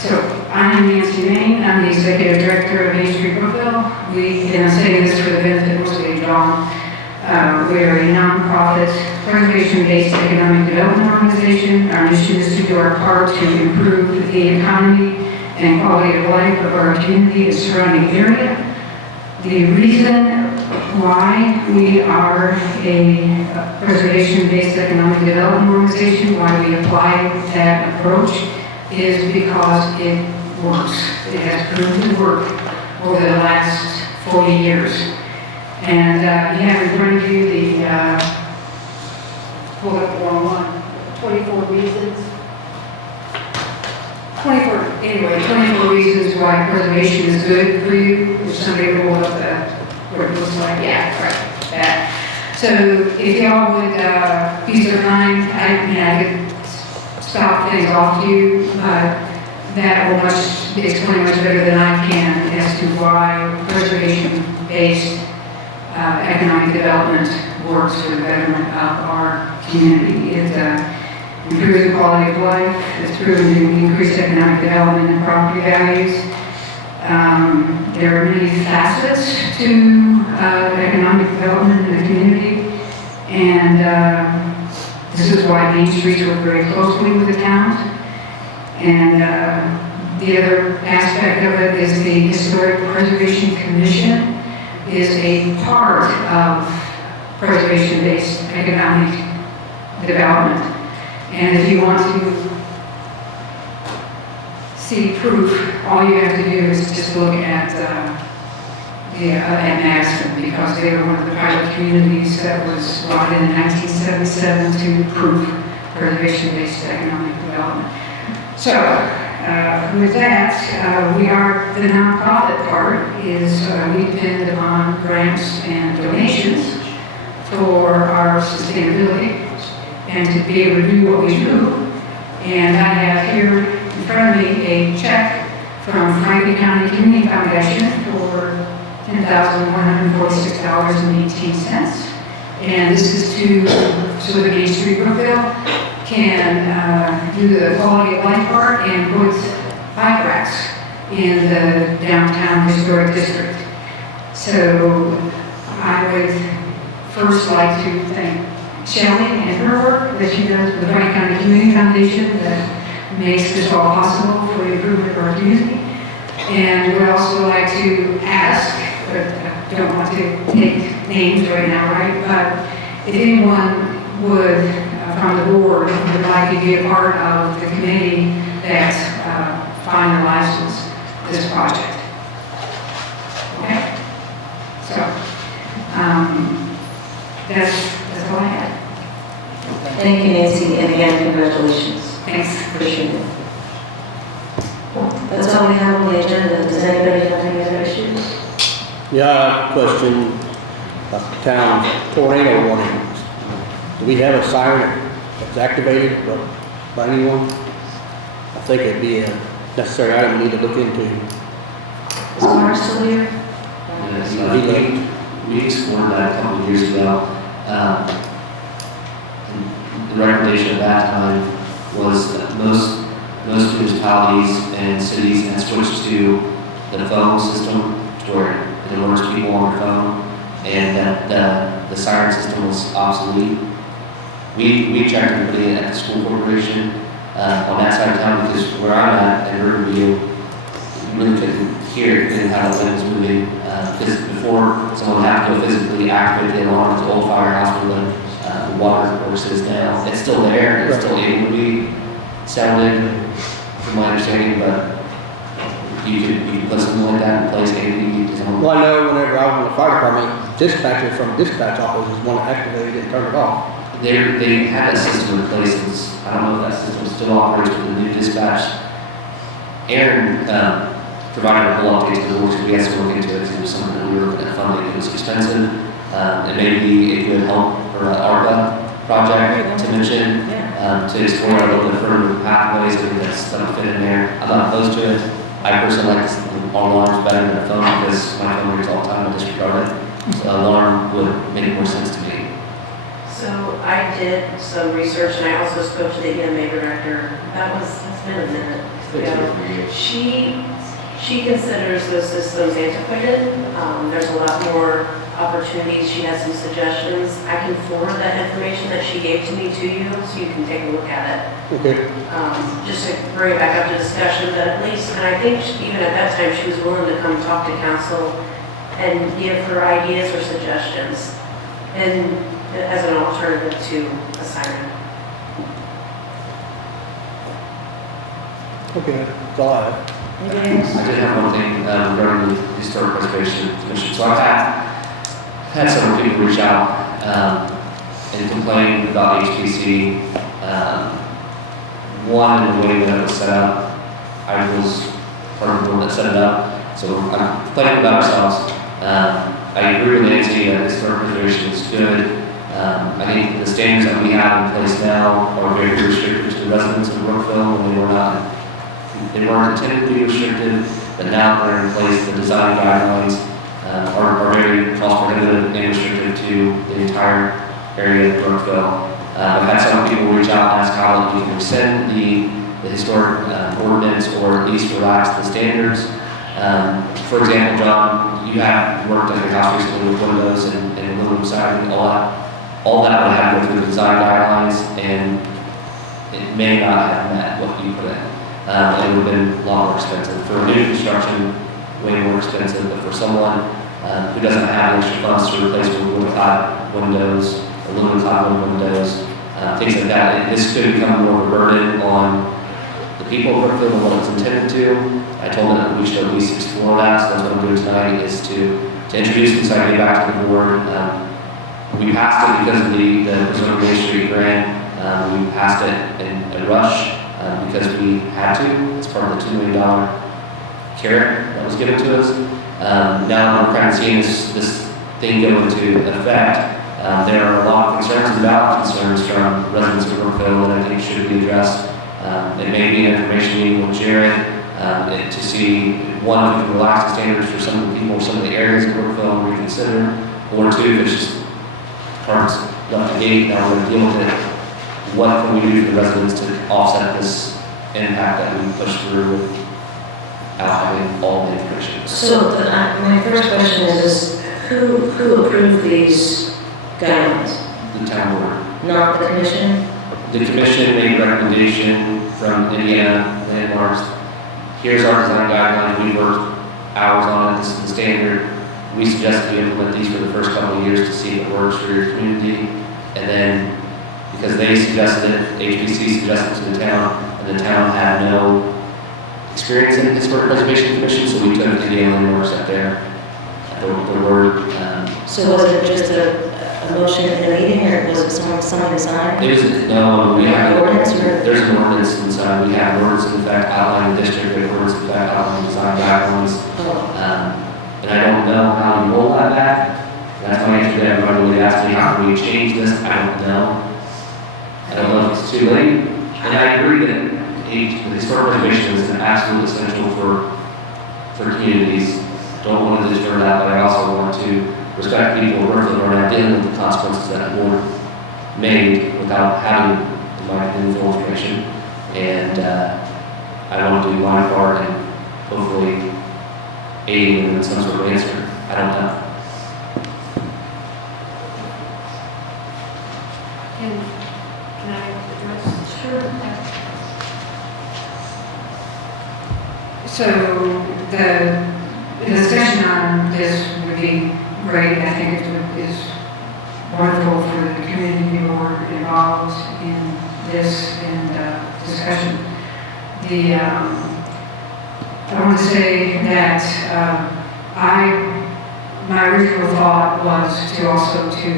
So I'm Nancy Main. I'm the Executive Director of Main Street Brookville. And I'm saying this for the benefit mostly of Dawn. We are a nonprofit, preservation-based economic development organization. Our mission is to do our part to improve the economy and quality of life of our community and surrounding area. The reason why we are a preservation-based economic development organization, why we apply that approach, is because it works. It has proven to work over the last 40 years. And you have in front of you the, pull up the wrong one, 24 reasons. 24 reasons why preservation is good for you. If somebody will hold up what it looks like, yeah, right, that. So if y'all would be so kind, I could stop things off to you, but that will explain much better than I can as to why preservation-based economic development works for the betterment of our community. It improves the quality of life. It's proven to increase economic development and property values. There are many facets to economic development in the community, and this is why Main Streets work very closely with the towns. And the other aspect of it is the Historic Preservation Commission is a part of preservation-based economic development. And if you want to see proof, all you have to do is just look at Madison, because they were one of the pilot communities that was brought in 1977 to prove preservation-based economic development. So, with that, we are, the nonprofit part is we depend upon grants and donations for our sustainability and to be able to do what we do. And I have here in front of me a check from Franklin County Community Foundation for $10,146.18. And this is so that Main Street Brookville can do the quality of life part and put bike racks in the downtown historic district. So I would first like to thank Shelley and her work that she does with the Frank County Community Foundation that makes this all possible for the improvement of our community. And would also like to ask, but I don't want to take names right now, right? But if anyone would, from the board, would like to be a part of the committee that finalizes this project. Okay? So, that's all I had. Thank you, Nancy, and again, congratulations. Thanks. Appreciate it. That's all we have on the agenda. Does anybody have any other issues? Yeah, I have a question about the town tornado warnings. Do we have a siren that's activated by anyone? I think it'd be a necessary item we need to look into. Is Mark still here? Yes, we explored that a couple of years ago. The recommendation at that time was that most municipalities and cities had switched to the phone system to where it alerts people on their phone, and that the siren system was obsolete. We checked and put it at the school corporation on that side of town, because where I'm at in Brookville, you really couldn't hear it and how the wind was moving. Because before someone had to go physically activate the alarm at the old firehouse where the water course is now, it's still there, and it's still able to be sounded, from my understanding, but you could put something like that in place, maybe. Well, I know whenever I was in the fire department, dispatcher from dispatch office is one that activated it and turned it off. They had a system in place, I don't know if that system still operates with the new dispatch. Aaron provided a whole update to the board, so we had to look into it, because it was something that we were looking at funding. It was expensive. It may be a good help for an ARPA project to mention, to explore a little bit further the pathways, and that's that would fit in there. I'm not opposed to it. I personally like alarms better than a phone, because my phone rings all the time, I disregard it. So an alarm would make more sense to me. So I did some research, and I also spoke to the EMA director. That's been a minute ago. She considers those systems antiquated. There's a lot more opportunities. She has some suggestions. I can forward that information that she gave to me to you, so you can take a look at it. Okay. Just to bring it back up to discussion, but at least, and I think even at that time, she was willing to come talk to council and give her ideas or suggestions, and as an alternative to a siren. Okay, that's all I have. Anybody else? I did have one thing regarding the Historic Preservation Commission. So I've had several people reach out and complain about HPC. One, in the way that it was set up, I was part of the board that set it up, so I'm complaining about ourselves. I agree with Nancy that historic preservation is good. I think the standards that we have in place now are very restrictive to the residents of Brookville, and they weren't intended to be restricted, but now they're in place. The design guidelines are very cost prohibitive and restrictive to the entire area of Brookville. I've had some people reach out and ask how we can rescind the historic ordinance, or at least relax the standards. For example, John, you have worked at your house recently with windows and aluminum siding, all that would have to go through the design guidelines, and it may not have met what you put in. It would have been a lot more expensive. For new construction, way more expensive, but for someone who doesn't have extra funds to replace wood-clad windows, aluminum-clad windows, things like that, this could become more of a burden on the people of Brookville than what it's intended to. I told them that we should at least explore that, so that's what I'm doing tonight, is to introduce this idea back to the board. We passed it because of the Preserve Main Street grant. We passed it in a rush because we had to. It's part of the $2 million carrot that was given to us. Now we're kind of seeing this thing go into effect. There are a lot of concerns from residents of Brookville that I think should be addressed. It may be an information meeting with Jared to see, one, if we can relax the standards for some of the people, some of the areas of Brookville and reconsider, or two, if it's just cards left to gate, now we're going to deal with it what can we do for the residents to offset this impact that we push through without having all the information. So my first question is who approved these guidelines? The town board. Not the commission? The commission made a recommendation from Indiana landmarks. Here's our design guidelines. We worked hours on it. This is the standard. We suggested we implement these for the first couple of years to see if it works for your community. And then, because they suggested it, HBC suggested it to the town, and the town had no experience in historic preservation commission, so we took the Indiana landmarks up there at the word. So was it just a motion in a meeting, or was it something signed? It was, no, we have, Ordinance or? there's an ordinance inside, we have ordinance in fact outlining the district, we have ordinance in fact outlining design guidelines. And I don't know how you roll that back. That's why yesterday everybody really asked me, how can we change this? I don't know. I don't know if it's too late. And I agree that historic preservation is an absolute essential for communities. Don't want to disturb that, but I also want to respect people who work are not dealing with the consequences that the board made without having, in my opinion, full information. And I want to do my part and hopefully aid them in some sort of answer. I don't know. Can I address? Sure. So the discussion on this would be great. I think it is wonderful for the community board involved in this and discussion. I want to say that my original thought was to also to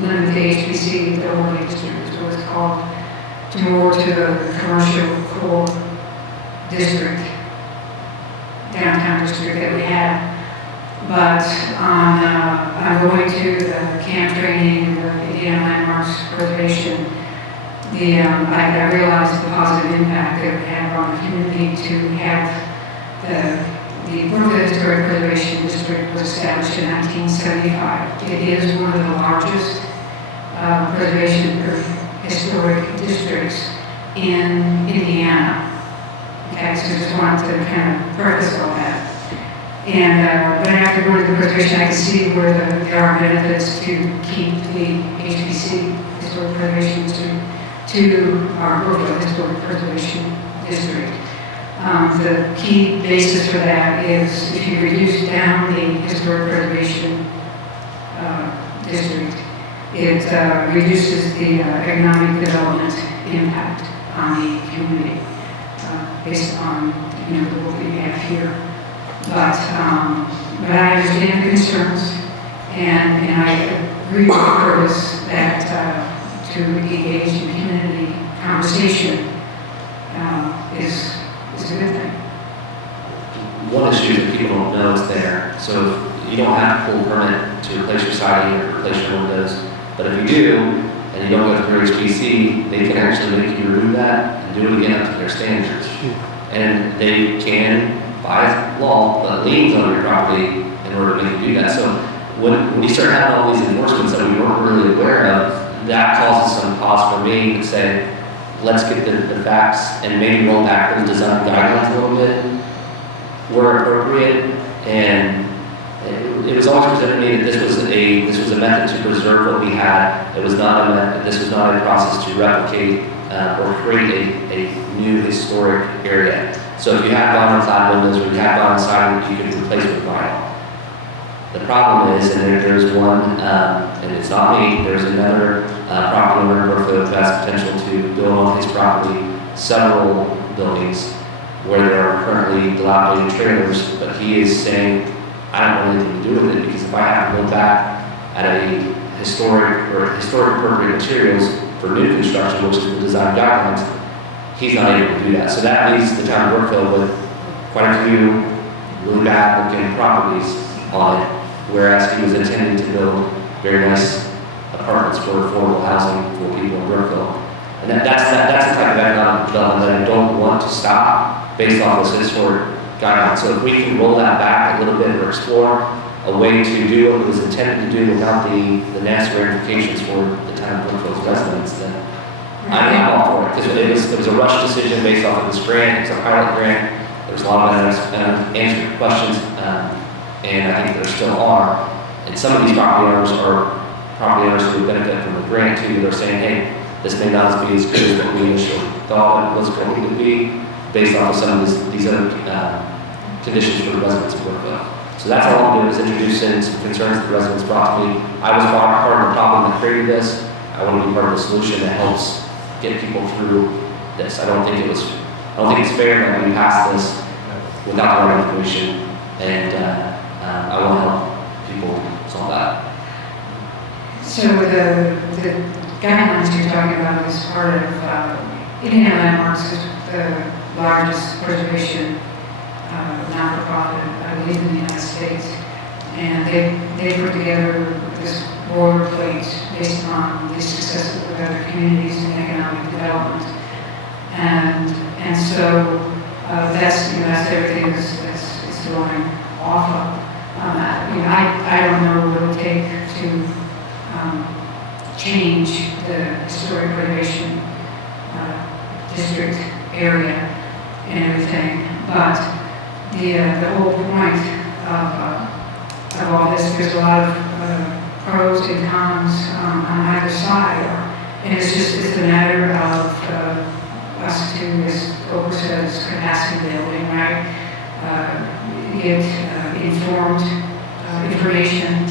limit the HBC, the overlay district is what it's called, to more to the commercial core district, downtown district that we have. But I'm going to the camp training, the Indiana Landmarks Preservation. I realized the positive impact that it would have on the community to have the Brookville Historic Preservation District was established in 1975. It is one of the largest preservation or historic districts in Indiana. Okay, so just wanted to kind of preface all that. And but after going to the preservation, I can see where there are benefits to keep the HBC Historic Preservation District to our Brookville Historic Preservation District. The key basis for that is if you reduce down the historic preservation district, it reduces the economic development impact on the community based on the work that you have here. But I understand the concerns, and I agree with Curtis that to engage in community conversation is a good thing. One issue that people don't know is there. So you don't have to pull a permit to replace your siding or replace your windows. But if you do, and you don't go through HBC, they can actually make you remove that and do it again up to their standards. And they can, by law, put liens on your property in order to make you do that. So when you start having all these enforcements that we weren't really aware of, that causes some pause for me to say, let's get the facts and maybe roll back those design guidelines a little bit where appropriate. And it was always presented to me that this was a method to preserve what we had. It was not a method. This was not a process to replicate or create a new historic area. So if you have vinyl clad windows or you have vinyl siding, you can replace with vinyl. The problem is, and there's one, and it's not me, there's another property owner in Brookville who has potential to build on his property several buildings where there are currently dilapidated trailers, but he is saying, I don't want anything to do with it because if I have to build back at a historic or historic appropriate materials for new construction, which is the design guidelines, he's not able to do that. So that leaves the town of Brookville with quite a few really bad looking properties on it, whereas he was intending to build very nice apartments for affordable housing for people in Brookville. And that's the type of economic development that I don't want to stop based off this historic guideline. So if we can roll that back a little bit or explore a way to do what it was intended to do without the nasty ramifications for the town of Brookville's residents, then I'm all for it, because it was a rush decision based off of this grant, it's a pilot grant, there was a lot of unanswered questions, and I think there still are. And some of these property owners are property owners who benefit from the grant too, they're saying, hey, this may not be as good as what we initially thought it was going to be, based off of some of these other conditions for the residents of Brookville. So that's all I'm doing, is introducing some concerns that the residents brought to me. I was part of the problem that created this. I want to be part of the solution that helps get people through this. I don't think it's fair that we pass this without the right information, and I want to help people solve that. So the guidelines you're talking about is part of, Indiana Landmarks is the largest preservation not-for-profit, I believe, in the United States. And they put together this boilerplate based on the successes of other communities in economic development. And so that's everything that's going off of. I don't know what it would take to change the historic preservation district area and everything, but the whole point of all this, there's a lot of pros and cons on either side, and it's a matter of us to, as Oprah says, capacity building, right? Get informed information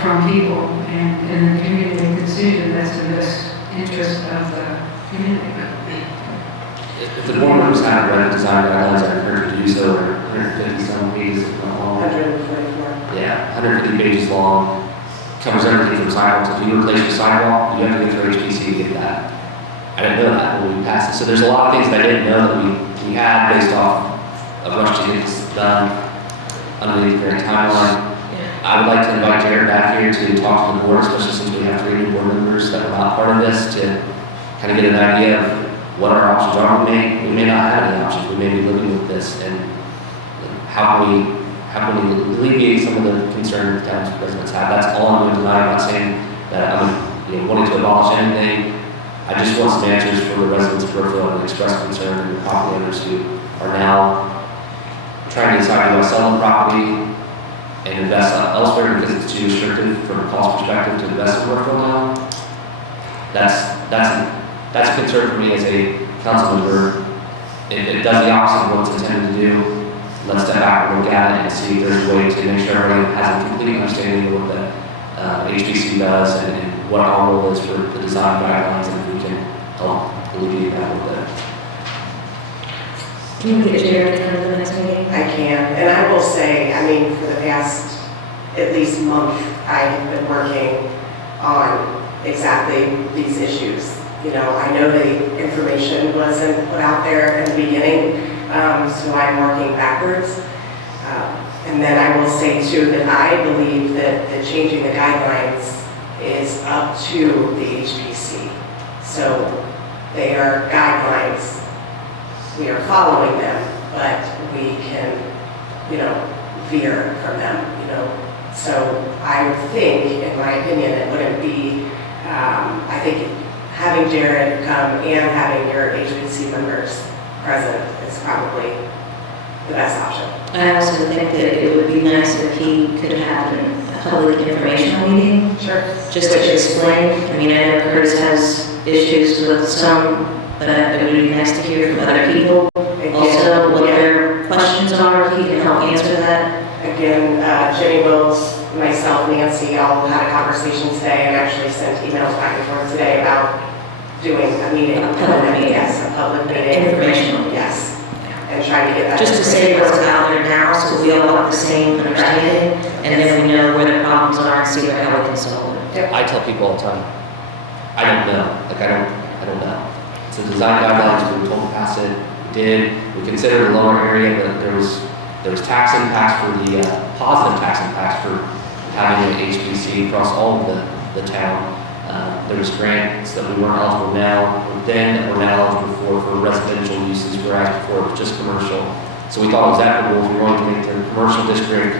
from people, and the community make a decision that's in the best interest of the community. If the board members haven't read the design guidelines, I encourage you to do so. They're 150-some pages long. 144. Yeah, 150 pages long. Covers everything from sidewalks. If you replace your sidewalk, you have to go through HPC to get that. I didn't know that when we passed it. So there's a lot of things that I didn't know that we had based off of rush to get this done underneath the current timeline. I would like to invite Jared back here to talk to the board, especially since we have 3 new board members that are not part of this, to kind of get an idea of what our options are. We may not have any options. We may be living with this, and how can we alleviate some of the concerns the town's residents have. That's all I'm going to deny. I'm not saying that I'm wanting to abolish anything. I just want some answers for the residents of Brookville and express concern, and the property owners who are now trying to decide do I sell the property and invest elsewhere because it's too restrictive from a cost perspective to invest in Brookville now. That's a concern for me as a council member. If it does the opposite of what it's intended to do, let's step back and look at it and see if there's a way to make sure everyone has a complete understanding of what the HPC does and what our role is for the design guidelines, and if we can help alleviate that a little bit. Can you get Jared to come to the next meeting? I can, and I will say, I mean, for the past at least month, I have been working on exactly these issues. I know the information wasn't put out there in the beginning, so I'm working backwards. And then I will say too that I believe that changing the guidelines is up to the HPC. So they are guidelines. We are following them, but we can, veer from them, So I would think, in my opinion, it wouldn't be, I think having Jared come and having your HPC members present is probably the best option. I also think that it would be nice if he could have a public informational meeting. Sure. Just to explain. I mean, I know Curtis has issues with some, but it would be nice to hear from other people. Also, what their questions are, he can help answer that. Again, Jenny Wills, myself, Nancy, all had a conversation today and actually sent emails back and forth today about doing a meeting. A public meeting. Yes, a public meeting. Informational. Yes. And trying to get that. Just to say what's out there now, so we all have the same understanding, and then we know where the problems are and see how we can solve it. I tell people all the time, I don't know. I don't know. It's a design guidelines, we were told to pass it, we did. We considered a lower area, but there was tax impacts for the, positive tax impacts for having an HPC across all of the town. There was grants that we weren't eligible now, or then that we're now eligible for residential uses, whereas before it was just commercial. So we thought it was equitable if we were going to make the commercial district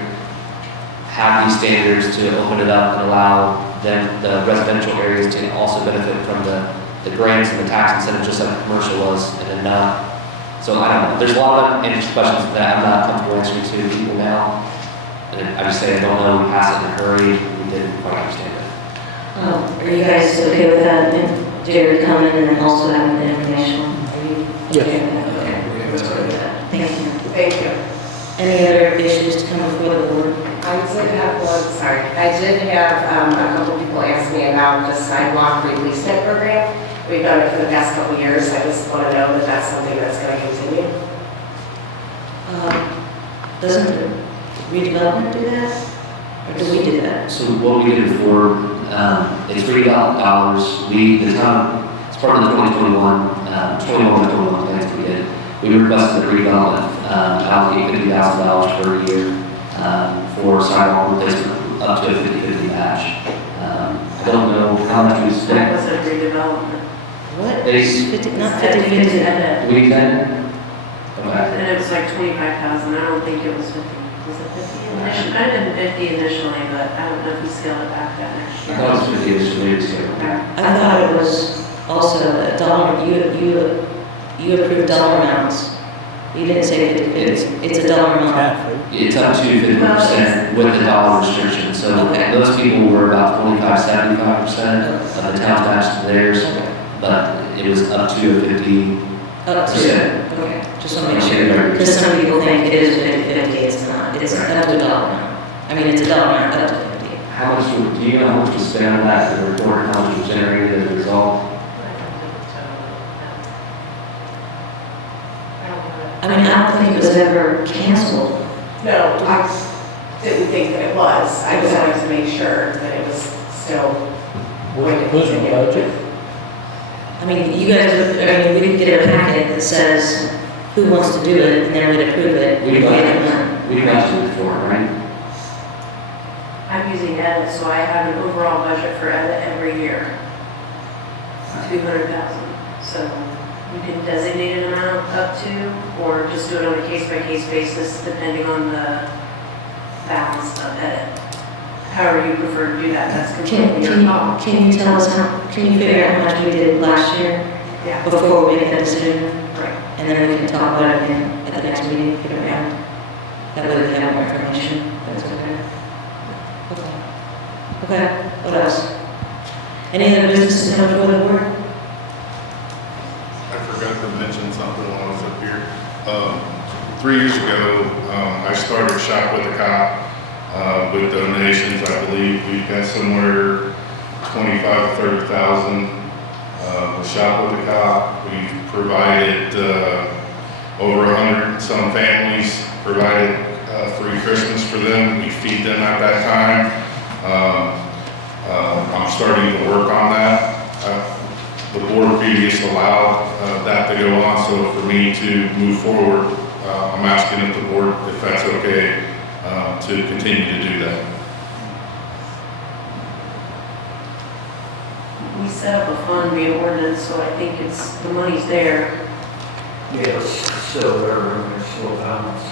have these standards to open it up and allow them, the residential areas, to also benefit from the the grants and the tax incentives just like commercial was, and then not. So I don't know, there's a lot of unanswered questions that I'm not comfortable answering to people now. And I just say I don't know, we passed it in a hurry, we didn't quite understand it. Are you guys okay with that? And Jerry coming and then also having the information? Are you okay with that? Okay. Let's go with that. Thank you. Thank you. Any other issues to come before the board? I did have one, sorry. I did have a couple people ask me about the sidewalk replacement program. We've done it for the past couple years. I just want to know that that's something that's going to continue. Doesn't the redevelopment do that? Or do we do that? So what we did before, it's $3 the town, it's part of the 2021 plans we did. We requested the redevelopment, allocate $50,000 per year, for sidewalk replacement, up to a 50/50 match. I don't know how much we That spent. was a redevelopment. What? It's- 50, not 50/50. We can, okay. And it was like 25,000, I don't think it was 50. Was it 50 initially? Might have been 50 initially, but I don't know if we scaled it back that next I year. thought it was 50 initially, so. Okay. I thought it was also a dollar, you approved dollar amounts. You didn't say 50/50, it's a dollar amount. Half, right? It's up to 50% with the dollar restriction, so Okay. those people were about 75% of the town's match to theirs, but it was up to a 50. Up to, okay, just want to make sure, because some people think it is 50/50, it's not, it's up to a dollar amount. I mean, it's a dollar amount up to 50. How much, do you know how much was spent on that, the report, how much was generated as a result? I mean, I don't think it was ever canceled. No, I didn't think that it was. I just wanted to make sure that it was still going to Who's in the continue. budget? I mean, you guys, we didn't get a packet that says who wants to do it, and then we'd approve it. We budgeted for it, right? I'm using edit, so I have an overall budget for edit every year. 200,000. So you can designate an amount up to, or just do it on a case-by-case basis, depending on the balance of edit. However you prefer to do that, that's completely your call. Can you tell us can you figure out how much we did last year Yeah, before we make that decision? right. And then we can talk about it again at the next meeting, if you don't mind. That way we have more information, that's okay. Okay, what else? Any other business to come before the board? I forgot to mention something while I was up here. 3 years ago, I started Shop with a Cop with donations. I believe we've got somewhere 25 to 30,000. With Shop with a Cop, we've provided over 100 some families, provided free Christmas for them. We feed them at that time. I'm starting to work on that. The board previously allowed that to go on, so for me to move forward, I'm asking if the board, if that's okay, to continue to do that. We set up a fund via ordinance, so I think the money's there. Yes, so there are still balance.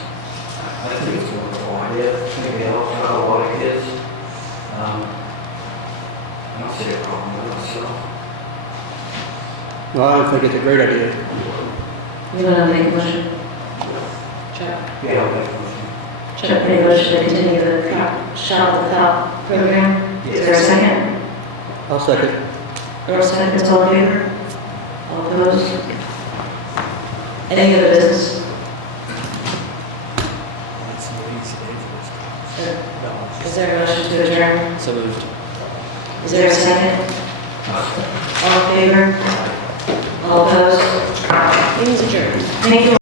I think it's a wonderful idea. I think it helps out a lot of kids. I don't see a problem with it, so. No, I think it's a great idea. You want to make a motion? Chuck? Yeah, I'll make a motion. Chuck made a motion to continue the Shop with a Cop program. Is there a second? I'll second. Earl seconds, all in favor? All opposed? Any other business? Is there a motion to adjourn? So moved. Is there a second? All in favor? All opposed? Meeting's adjourned. Thank you.